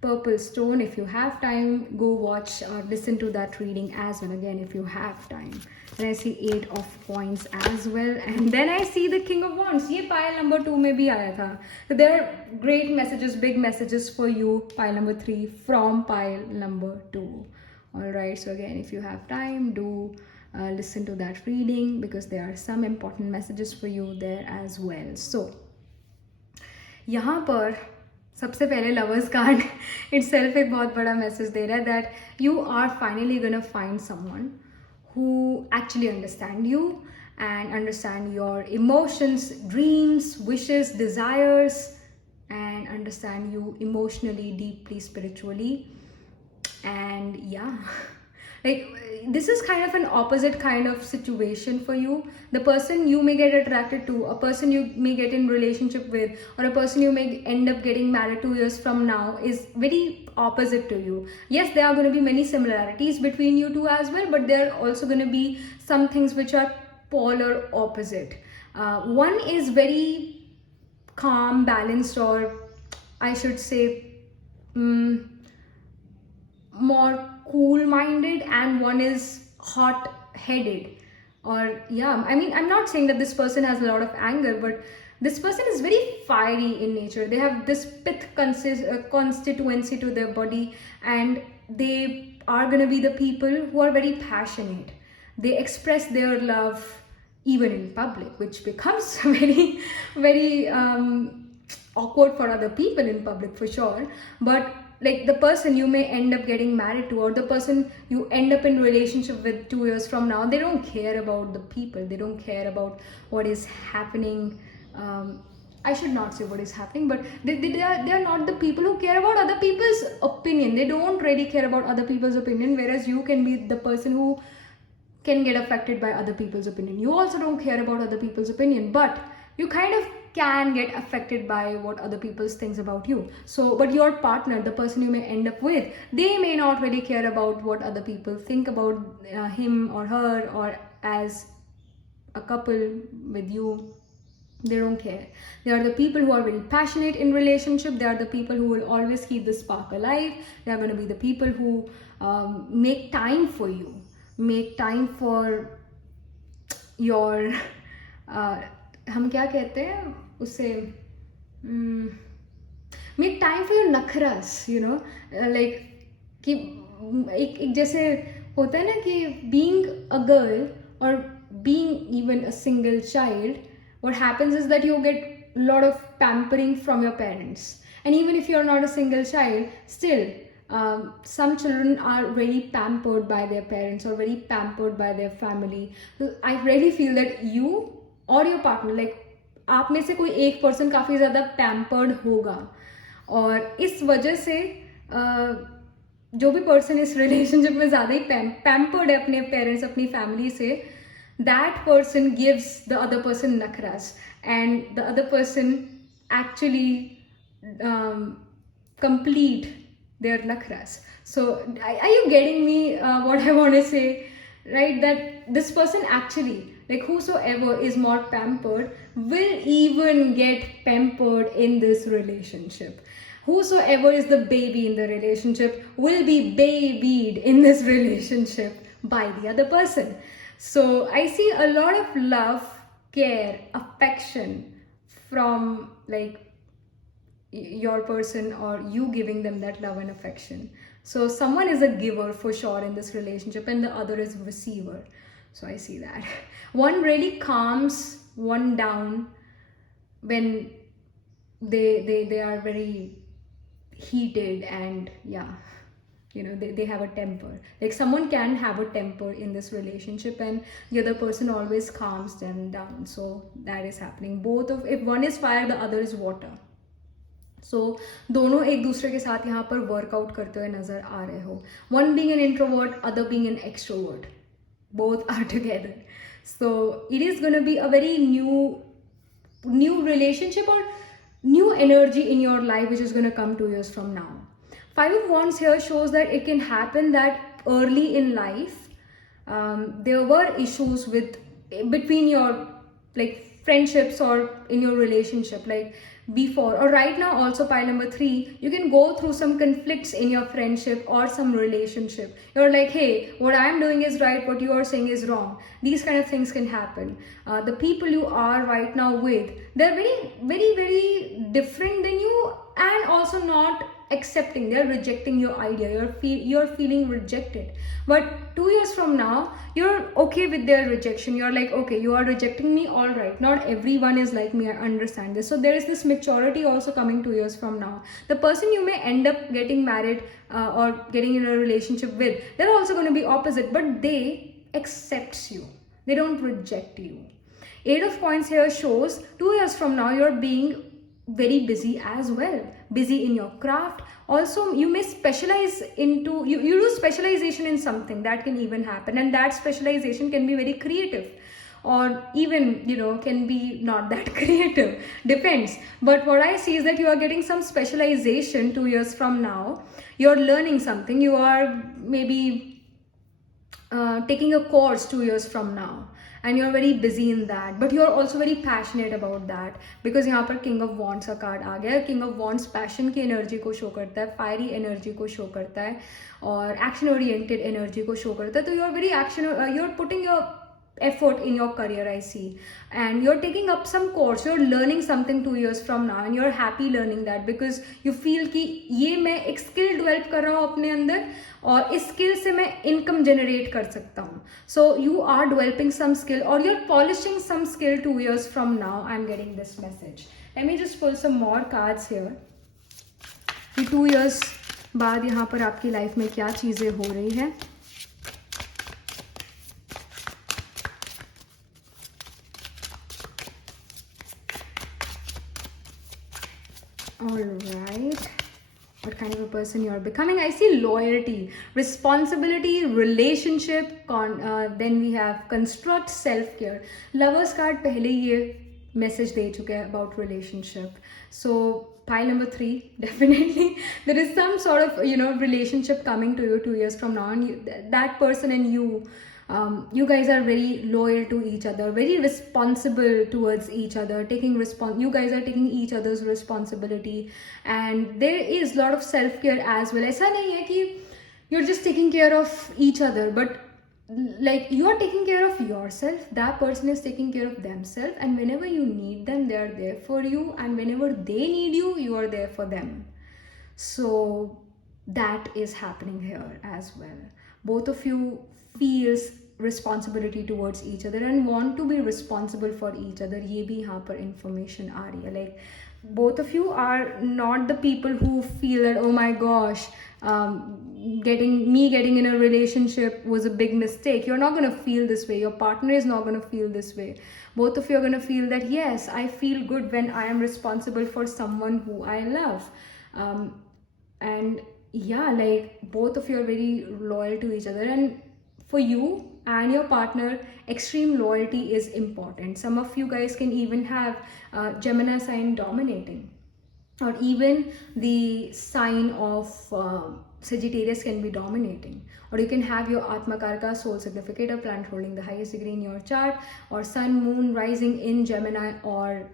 purple stone, if you have time, go watch or listen to that reading as well, again if you have time. Then I see 8 of coins as well, and then I see the king of wands. ये pile number 2 में भी आया था. So there are great messages, big messages for you, pile number 3, from pile number 2. Alright, so again if you have time, do listen to that reading because there are some important messages for you there as well. So यहाँ पर सबसे पहले lovers card itself एक बहुत बड़ा message दे रहा है that you are finally gonna find someone who actually understand you and understand your emotions, dreams, wishes, desires, and understand you emotionally, deeply, spiritually. And yeah, like this is kind of an opposite kind of situation for you. The person you may get attracted to, a person you may get in relationship with, or a person you may end up getting married 2 years from now is very opposite to you. Yes, there are going to be many similarities between you two as well, but there are also going to be some things which are polar opposite. One is very calm, balanced, or I should say more cool minded, and one is hot headed. Or yeah, I mean, I'm not saying that this person has a lot of anger, but this person is very fiery in nature. They have this pith constituency to their body, and they are going to be the people who are very passionate. They express their love even in public, which becomes very awkward for other people in public for sure. But like the person you may end up getting married to, or the person you end up in relationship with 2 years from now, they don't care about the people. They don't care about what is happening. I should not say what is happening, but they are not the people who care about other people's opinion. They don't really care about other people's opinion, whereas you can be the person who can get affected by other people's opinion. You also don't care about other people's opinion, but you kind of can get affected by what other people thinks about you. So but your partner, the person you may end up with, they may not really care about what other people think about him or her, or as a couple with you. They don't care. They are the people who are very passionate in relationship. They are the people who will always keep the spark alive. They are going to be the people who make time for you, make time for your हम क्या कहते हैं उसे, make time for your नखरस, you know, like कि एक जैसे होता है ना कि being a girl or being even a single child, what happens is that you get a lot of pampering from your parents. And even if you're not a single child, still some children are very pampered by their parents or very pampered by their family. So I really feel that you और your partner, like आप में से कोई एक person काफ़ी ज़्यादा pampered होगा, और इस वजह से जो भी पर्सन इस रिलेशनशिप में ज़्यादा ही पैम्पर्ड है अपने पेरेंट्स, अपनी फैमिली से, that person gives the other person nakhras, and the other person actually complete their nakhras. So are you getting me what I want to say, right? That this person actually, like whosoever is more pampered will even get pampered in this relationship. Whosoever is the baby in the relationship will be babied in this relationship by the other person. So I see a lot of love, care, affection from like your person, or you giving them that love and affection. So someone is a giver for sure in this relationship, and the other is a receiver. So I see that one really calms one down when they are very heated, and yeah, you know, they have a temper. Like someone can have a temper in this relationship, and the other person always calms them down. So that is happening. Both of, if one is fire, the other is water. सो दोनों एक दूसरे के साथ यहाँ पर workout करते हुए नजर आ रहे हो. One being an introvert, other being an extrovert, both are together. So it is gonna be a very new relationship और new energy in your life which is going to come 2 years from now. Five of Wands here shows that it can happen that early in life there were issues between your like friendships or in your relationship, like before or right now. Also pile number 3, you can go through some conflicts in your friendship or some relationship. You're like, hey, what I'm doing is right, what you are saying is wrong. These kind of things can happen. The people you are right now with, they're very very very different than you, and also not accepting, they're rejecting your idea, you're feeling rejected. But 2 years from now, you're okay with their rejection. You're like, okay, you are rejecting me, all right, not everyone is like me, I understand this. So there is this maturity also coming 2 years from now. The person you may end up getting married or getting in a relationship with, they're also going to be opposite, but they accepts you, they don't reject you. 8 of Coins here shows 2 years from now you're being very busy as well, busy in your craft. Also, you may specialize into, you do specialization in something, that can even happen, and that specialization can be very creative, or even, you know, can be not that creative, depends. But what I see is that you are getting some specialization 2 years from now. You're learning something, you are maybe taking a course 2 years from now, and you're very busy in that, but you're also very passionate about that, because यहाँ पर King of Wands का card आ गया है. King of Wands passion की energy को show करता है, fiery energy को शो करता है, और एक्शन ओरिएंटेड एनर्जी को शो करता है. तो you're very action, you're putting your effort in your career, I see, and you're taking up some course, you're learning something 2 years from now, and you're happy learning that, because you feel कि ये मैं एक skill develop कर रहा हूँ अपने अंदर, और इस स्किल से मैं इनकम जनरेट कर सकता हूँ. So you are developing some skill, और you're polishing some skill 2 years from now. I'm getting this message. Let me just pull some more cards here. कि 2 years बाद यहाँ पर आपकी लाइफ में क्या चीज़ें हो रही है. All right. What kind of a person you are becoming? I see loyalty, responsibility, relationship. Then we have construct, self-care. Lovers card पहले ही ये message दे चुके हैं about relationship. So pile number 3, definitely there is some sort of, you know, relationship coming to you 2 years from now, and that person and you. You guys are very loyal to each other, very responsible towards each other, you guys are taking each other's responsibility, and there is a lot of self-care as well. ऐसा नहीं है कि you're just taking care of each other, but like you are taking care of yourself, that person is taking care of themselves, and whenever you need them, they are there for you, and whenever they need you, you are there for them. So that is happening here as well. Both of you feels responsibility towards each other and want to be responsible for each other. ये भी यहाँ पर information आ रही है. Like both of you are not the people who feel that, oh my gosh, getting in a relationship was a big mistake. You're not going to feel this way. Your partner is not going to feel this way. Both of you are going to feel that, yes, I feel good when I am responsible for someone who I love. And yeah, like both of you are very loyal to each other, and for you and your partner, extreme loyalty is important. Some of you guys can even have Gemini sign dominating, or even the sign of Sagittarius can be dominating, or you can have your Atmakarka soul significator planet holding the highest degree in your chart, or sun, moon, rising in Gemini or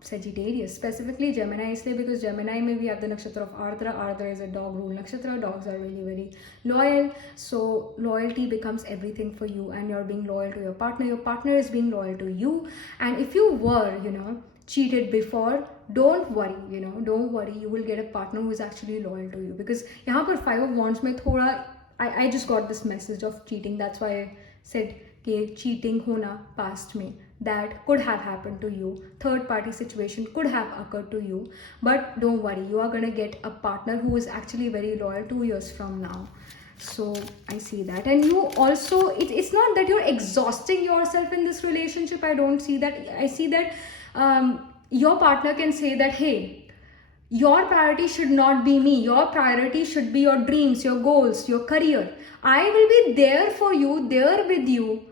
Sagittarius. Specifically Gemini इसलिए because Gemini में we have the nakshatra of Ardra. Ardra is a dog rule nakshatra. Dogs are really very loyal, so loyalty becomes everything for you, and you're being loyal to your partner. Your partner is being loyal to you, and if you were, you know, cheated before, don't worry, you know, don't worry, you will get a partner who is actually loyal to you. Because यहाँ पर 5 of Wands में थोड़ा I just got this message of cheating. That's why I said कि cheating होना past में, that could have happened to you. Third party situation could have occurred to you, but don't worry, you are going to get a partner who is actually very loyal 2 years from now. So I see that. And you also, it's not that you're exhausting yourself in this relationship. I don't see that. I see that your partner can say that, hey, your priority should not be me. Your priority should be your dreams, your goals, your career. I will be there for you, there with you.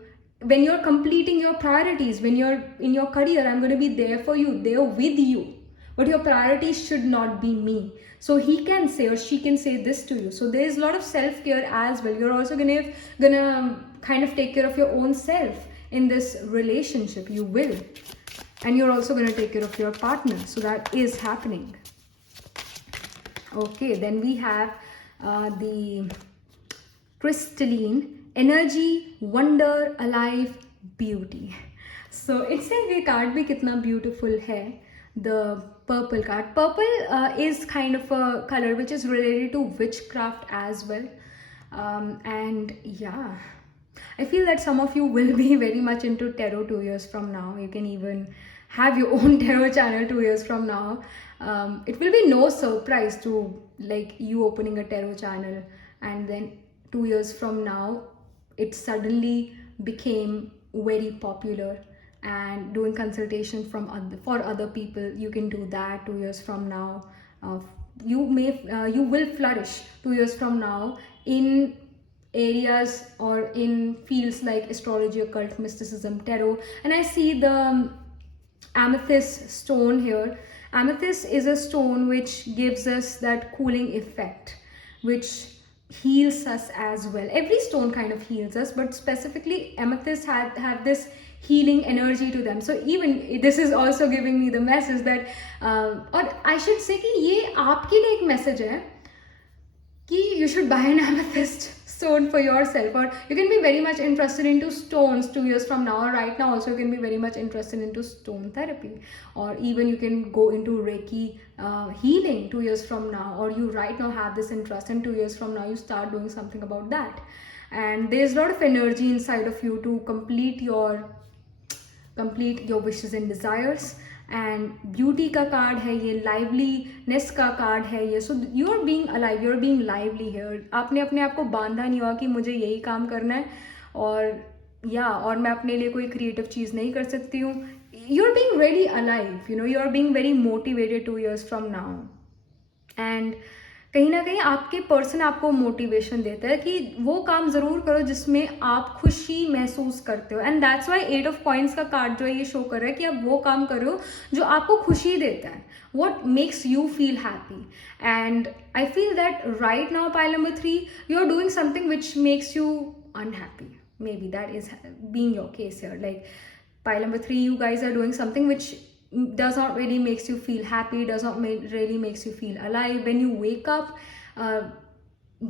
When you're completing your priorities, when you're in your career, I'm going to be there for you, there with you. But your priority should not be me. So he can say, or she can say this to you. So there is a lot of self-care as well. You're also gonna kind of take care of your own self in this relationship. You will. And you're also gonna take care of your partner. So that is happening. Okay, then we have the crystalline energy, wonder, alive, beauty. So it's a ये card भी कितना beautiful है. the purple card. Purple is kind of a color which is related to witchcraft as well. And yeah, I feel that some of you will be very much into tarot 2 years from now. You can even have your own tarot channel 2 years from now. It will be no surprise to like you opening a tarot channel and then 2 years from now it suddenly became very popular, and doing consultation for other people. You can do that 2 years from now. You will flourish 2 years from now in areas or in fields like astrology, occult, mysticism, tarot. And I see the amethyst stone here. Amethyst is a stone which gives us that cooling effect, which heals us as well. Every stone kind of heals us, but specifically amethyst have this healing energy to them. So even this is also giving me the message that or I should say कि ये आपके लिए एक message है कि you should buy an amethyst stone for yourself, or you can be very much interested into stones 2 years from now. Right now also you can be very much interested into stone therapy, or even you can go into Reiki healing 2 years from now, or you right now have this interest and 2 years from now you start doing something about that. And there's a lot of energy inside of you to complete your wishes and desires. And beauty का card है ये, liveliness का card है ये. So you are being alive, you are being lively here. आपने अपने आप को बांधा नहीं हुआ कि मुझे यही काम करना है और मैं अपने लिए कोई क्रिएटिव चीज़ नहीं कर सकती हूँ. You are being very alive, you are being very motivated 2 years from now. एंड कहीं ना कहीं आपके पर्सन आपको मोटिवेशन देता है कि वो काम ज़रूर करो जिसमें आप खुशी महसूस करते हो. And that's why 8 of Coins का कार्ड जो है ये शो कर रहा है कि आप वो काम करो जो आपको खुशी देता है, what makes you feel happy. And I feel that right now, pile number 3, you are doing something which makes you unhappy. Maybe that is being your case here. Like pile number 3, you guys are doing something which does not really makes you feel happy, does not really makes you feel alive. When you wake up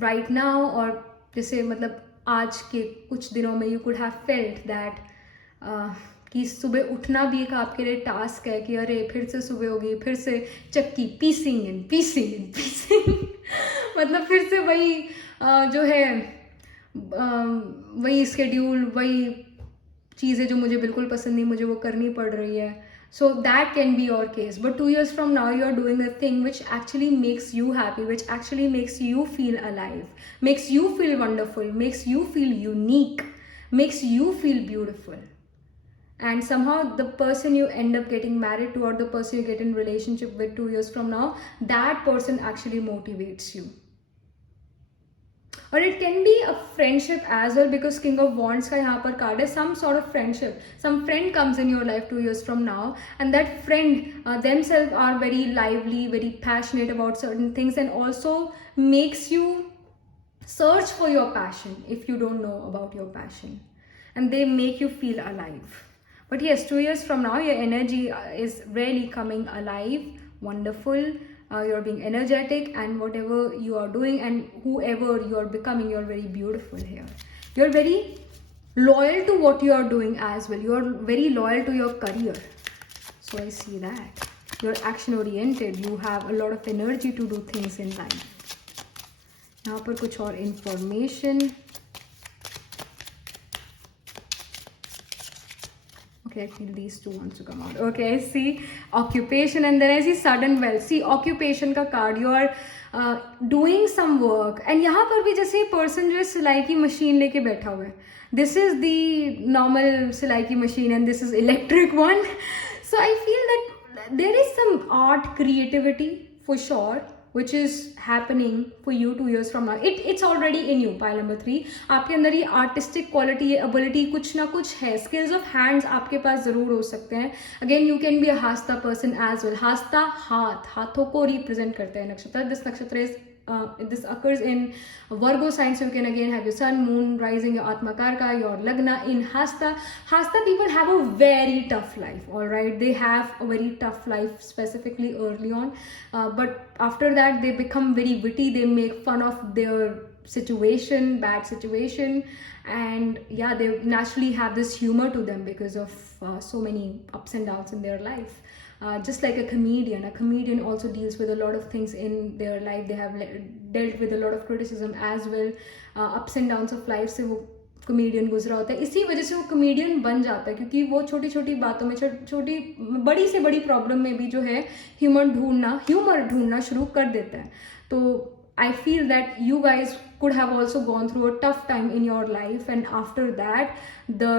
right now, और जैसे मतलब आज के कुछ दिनों में you could have felt that कि सुबह उठना भी एक आपके लिए टास्क है कि अरे फिर से सुबह होगी, फिर से चक्की पीसिंग मतलब फिर से वही जो है वही स्केड्यूल, वही चीज़ें जो मुझे बिल्कुल पसंद नहीं, मुझे वो करनी पड़ रही है. So that can be your case. But 2 years from now, you are doing a thing which actually makes you happy, which actually makes you feel alive, makes you feel wonderful, makes you feel unique, makes you feel beautiful. And somehow the person you end up getting married to, or the person you get in relationship with 2 years from now, that person actually motivates you. Or it can be a friendship as well, because King of Wands का यहाँ पर card है. Some sort of friendship, some friend comes in your life 2 years from now, and that friend themselves are very lively, very passionate about certain things, and also makes you search for your passion if you don't know about your passion, and they make you feel alive. But yes, 2 years from now your energy is really coming alive, wonderful. You're being energetic, and whatever you are doing and whoever you are becoming, you're very beautiful here. You're very loyal to what you are doing as well. You're very loyal to your career. So I see that. You're action oriented. You have a lot of energy to do things in life. यहाँ पर कुछ और information. Okay, I feel these two wants to come out. Okay, I see occupation, and then I see sudden wealth. See occupation का card. You are doing some work, and यहाँ पर भी जैसे person जो सिलाई की मशीन लेके बैठा हुआ है. This is the normal सिलाई की machine, and this is electric one. So I feel that there is some art, creativity for sure, which is happening for you 2 years from now. It's already in you. Pile number 3, आपके अंदर ये artistic quality, ये ability कुछ ना कुछ है. Skills of hands आपके पास ज़रूर हो सकते हैं. Again, you can be a hasta person as well. hasta हाथों को represent करते हैं नक्षत्र. This nakshatra is this occurs in Virgo sign, so you can again have your sun, moon, rising, your atmakarka, your lagna in hasta. Hasta people have a very tough life, all right? They have a very tough life, specifically early on, but after that they become very witty. They make fun of their situation, bad situation, and yeah, they naturally have this humor to them because of so many ups and downs in their life. just like a comedian also deals with a lot of things in their life. They have dealt with a lot of criticism as well, ups and downs of life से वो comedian गुजरा होता है, इसी वजह से वो comedian बन जाता है, क्योंकि वो छोटी छोटी बातों में, छोटी बड़ी से बड़ी प्रॉब्लम में भी जो है ह्यूमर ढूंढना शुरू कर देता है. तो I feel that you guys could have also gone through a tough time in your life, and after that the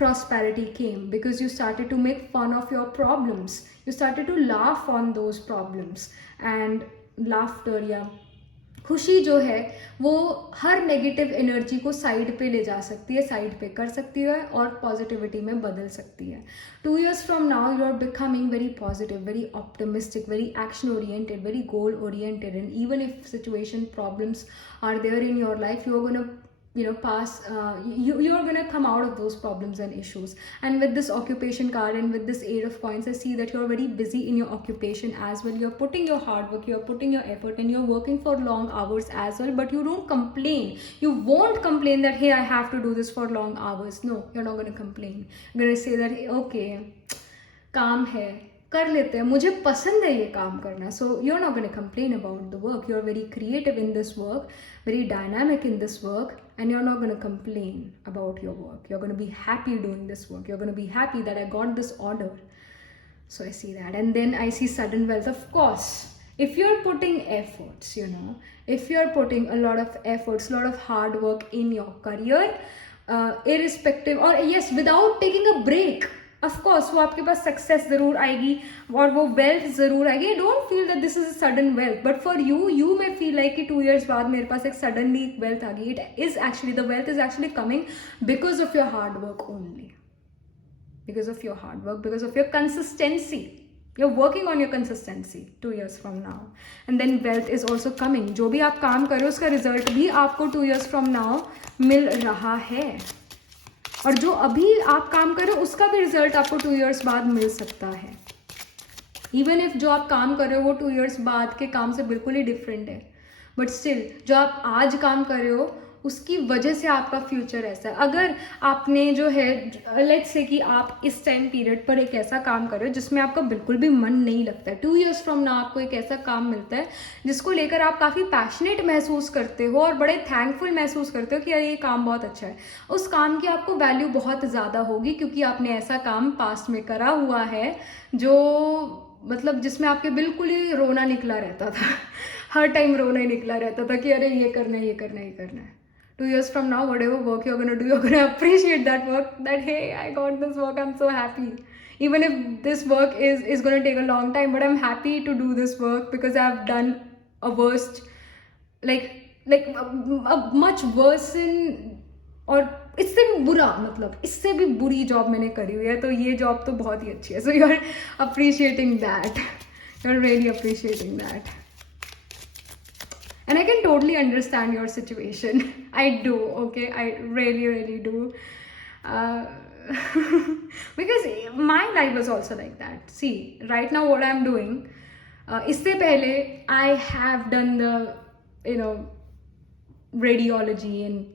prosperity came because you started to make fun of your problems. You started to laugh on those problems, and laughter, खुशी जो है वो हर negative energy को side पे ले जा सकती है, साइड पे कर सकती है और पॉजिटिविटी में बदल सकती है. 2 years from now you are becoming very positive, very optimistic, very action oriented, very goal oriented, and even if situation problems are there in your life, you are going to pass, you're gonna come out of those problems and issues. And with this occupation card and with this 8 of coins, I see that you're very busy in your occupation as well. You're putting your hard work, you're putting your effort, and you're working for long hours as well, but you don't complain. You won't complain that, hey, I have to do this for long hours. No, you're not gonna complain. You're gonna say that, okay, काम है, कर लेते हैं, मुझे पसंद है ये काम करना. So you're not going to complain about the work. You're very creative in this work, very dynamic in this work, and you're not going to complain about your work. You're going to be happy doing this work. You're going to be happy that I got this order. So I see that. And then I see sudden wealth. Of course, if you're putting efforts, if you're putting a lot of efforts, a lot of hard work in your career, irrespective, or yes, without taking a break, of course वो आपके पास success ज़रूर आएगी और वो wealth ज़रूर आएगी. Don't feel that this is a sudden wealth, but for you may feel like कि 2 years बाद मेरे पास एक सडनली वेल्थ आ गई. It is actually, the wealth is actually coming because of your hard work only, because of your hard work, because of your consistency. You're working on your consistency 2 years from now, and then wealth is also coming. जो भी आप काम करो उसका result भी आपको 2 years from now मिल रहा है, और जो अभी आप काम कर रहे हो उसका भी रिजल्ट आपको 2 years बाद मिल सकता है. इवन इफ जो आप काम कर रहे हो वो 2 years बाद के काम से बिल्कुल ही डिफरेंट है, बट स्टिल जो आप आज काम कर रहे हो उसकी वजह से आपका फ्यूचर ऐसा है. अगर आपने जो है, लेट्स से कि आप इस टाइम पीरियड पर एक ऐसा काम कर रहे हो जिसमें आपका बिल्कुल भी मन नहीं लगता है, 2 years from now आपको एक ऐसा काम मिलता है जिसको लेकर आप काफ़ी पैशनेट महसूस करते हो और बड़े थैंकफुल महसूस करते हो कि यार ये काम बहुत अच्छा है. उस काम की आपको वैल्यू बहुत ज़्यादा होगी, क्योंकि आपने ऐसा काम पास्ट में करा हुआ है जो मतलब जिसमें आपके बिल्कुल ही रोना निकला रहता था. हर टाइम रोना ही निकला रहता था कि अरे ये करना है, ये करना है, ये करना है. 2 years from now, whatever work you're going to do, you're going to appreciate that work, that hey, I got this work, I'm so happy. Even if this work is going to take a long time, but I'm happy to do this work because I've done a worst, like a much worse in, और इससे भी बुरा, मतलब इससे भी बुरी job मैंने करी हुई है, तो ये जॉब तो बहुत ही अच्छी है. So you're appreciating that. You're really appreciating that. And I can totally understand your situation. I do, okay? I really, really do. Because my life was also like that. See, right now what I'm doing, isse pehle I have done the, radiology and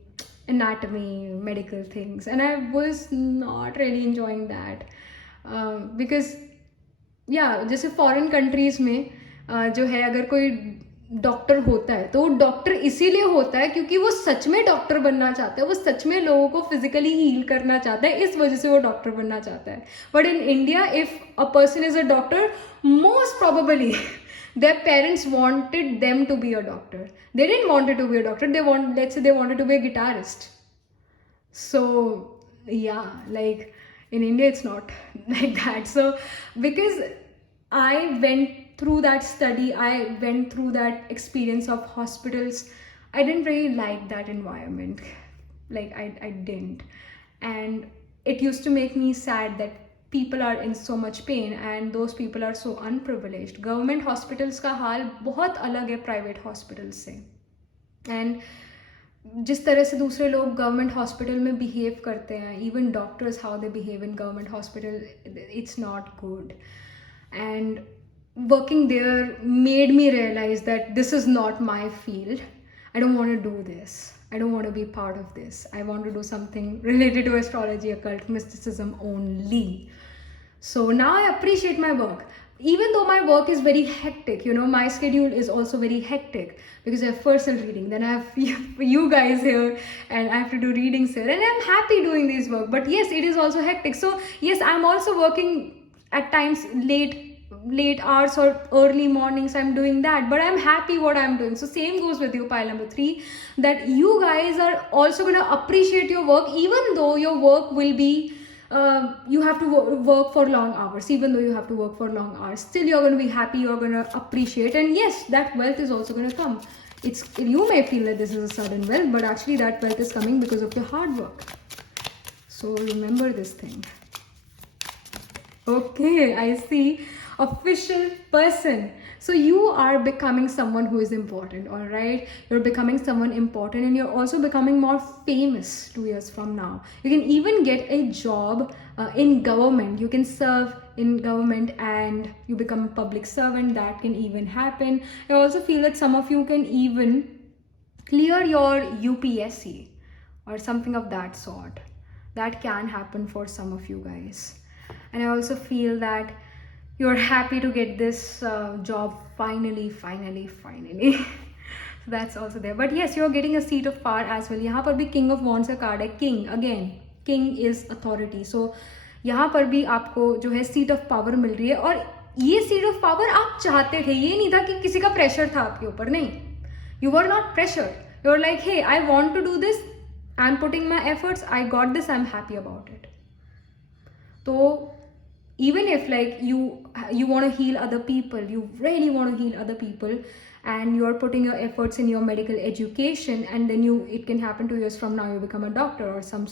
anatomy, medical things. And I was not really enjoying that. Because, जैसे foreign countries में जो है अगर कोई doctor होता है तो वो डॉक्टर इसीलिए होता है क्योंकि वो सच में डॉक्टर बनना चाहता है, वो सच में लोगों को फिजिकली हील करना चाहता है, इस वजह से वो डॉक्टर बनना चाहता है. But in India if a person is a doctor, most probably their parents wanted them to be a doctor. They didn't want it to be a doctor. Let's say they wanted to be a guitarist. So yeah, like in India it's not like that. So because I went through that study, I went through that experience of hospitals, I didn't really like that environment. Like I didn't. And it used to make me sad that people are in so much pain and those people are so unprivileged. Government hospitals का हाल बहुत अलग है private hospitals से. And जिस तरह से दूसरे लोग गवर्नमेंट हॉस्पिटल में बिहेव करते हैं, even doctors how they behave in government hospital, it's not good. And working there made me realize that this is not my field. I don't want to do this. I don't want to be part of this. I want to do something related to astrology, occult, mysticism only. So now I appreciate my work. even though my work is very hectic, my schedule is also very hectic because I have personal reading, then I have you guys here, and I have to do readings here, and I'm happy doing this work. But yes, it is also hectic. So yes, I'm also working at times late hours or early mornings. I'm doing that, but I'm happy what I'm doing. So same goes with you, pile number 3, that you guys are also going to appreciate your work, even though your work will be you have to work for long hours. Even though you have to work for long hours, still you're going to be happy, you're going to appreciate, and yes, that wealth is also going to come. You may feel that this is a sudden wealth, but actually that wealth is coming because of your hard work. So remember this thing. Okay, I see. Official person. So you are becoming someone who is important, all right? You're becoming someone important, and you're also becoming more famous 2 years from now. You can even get a job in government. You can serve in government and you become a public servant. That can even happen. I also feel that some of you can even clear your UPSC or something of that sort. That can happen for some of you guys. And I also feel that you're happy to get this job finally. So that's also there. But yes, you're getting a seat of power as well. यहाँ पर भी King of Wands का card है. King, again, King is authority. So यहाँ पर भी आपको जो है seat of power मिल रही है, और ये seat of power आप चाहते थे. ये नहीं था कि किसी का pressure था आपके ऊपर. नहीं, you were not pressured. You're like, hey, I want to do this. I'm putting my efforts. I got this. I'm happy about it. So even if like you want to heal other people, you really want to heal other people, and you're putting your efforts in your medical education, and then it can happen 2 years from now you become a doctor or some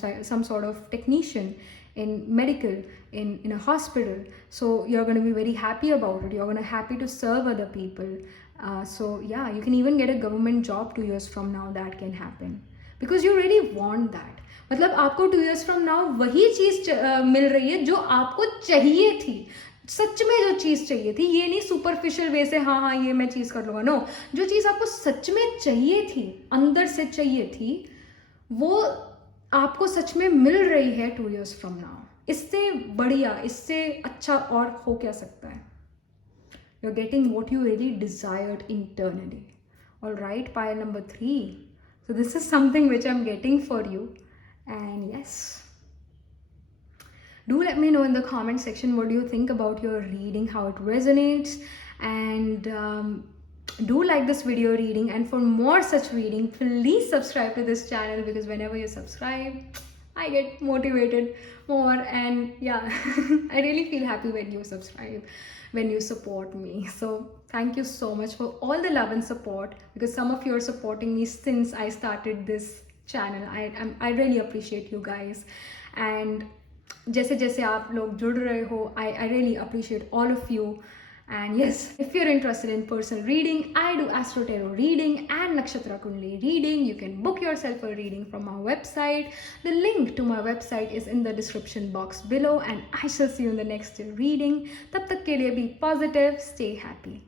sort of technician in medical in a hospital. So you're going to be very happy about it. You're going to happy to serve other people. So yeah, you can even get a government job 2 years from now. That can happen because you really want that. मतलब आपको 2 years from now वही चीज मिल रही है जो आपको चाहिए थी. सच में जो चीज चाहिए थी, ये नहीं सुपरफिशियल वे से हाँ ये मैं चीज कर लूंगा. नो, जो चीज आपको सच में चाहिए थी, अंदर से चाहिए थी, वो आपको सच में मिल रही है 2 years from now. इससे बढ़िया, इससे अच्छा और हो क्या सकता है? You're getting what you really desired internally. All right, pile number 3. So this is something which I'm getting for you. And yes, do let me know in the comment section what do you think about your reading, how it resonates, and do like this video reading. And for more such reading, please subscribe to this channel, because whenever you subscribe, I get motivated more, and yeah, I really feel happy when you subscribe, when you support me. So thank you so much for all the love and support, because some of you are supporting me since I started this channel. I really appreciate you guys, and जैसे जैसे आप लोग जुड़ रहे हो, I really appreciate all of you. And yes, if you're interested in personal reading, I do Astro Tarot reading and Nakshatra Kundali reading. You can book yourself a reading from our website. The link to my website is in the description box below, and I shall see you in the next reading. तब तक के लिए be positive, stay happy.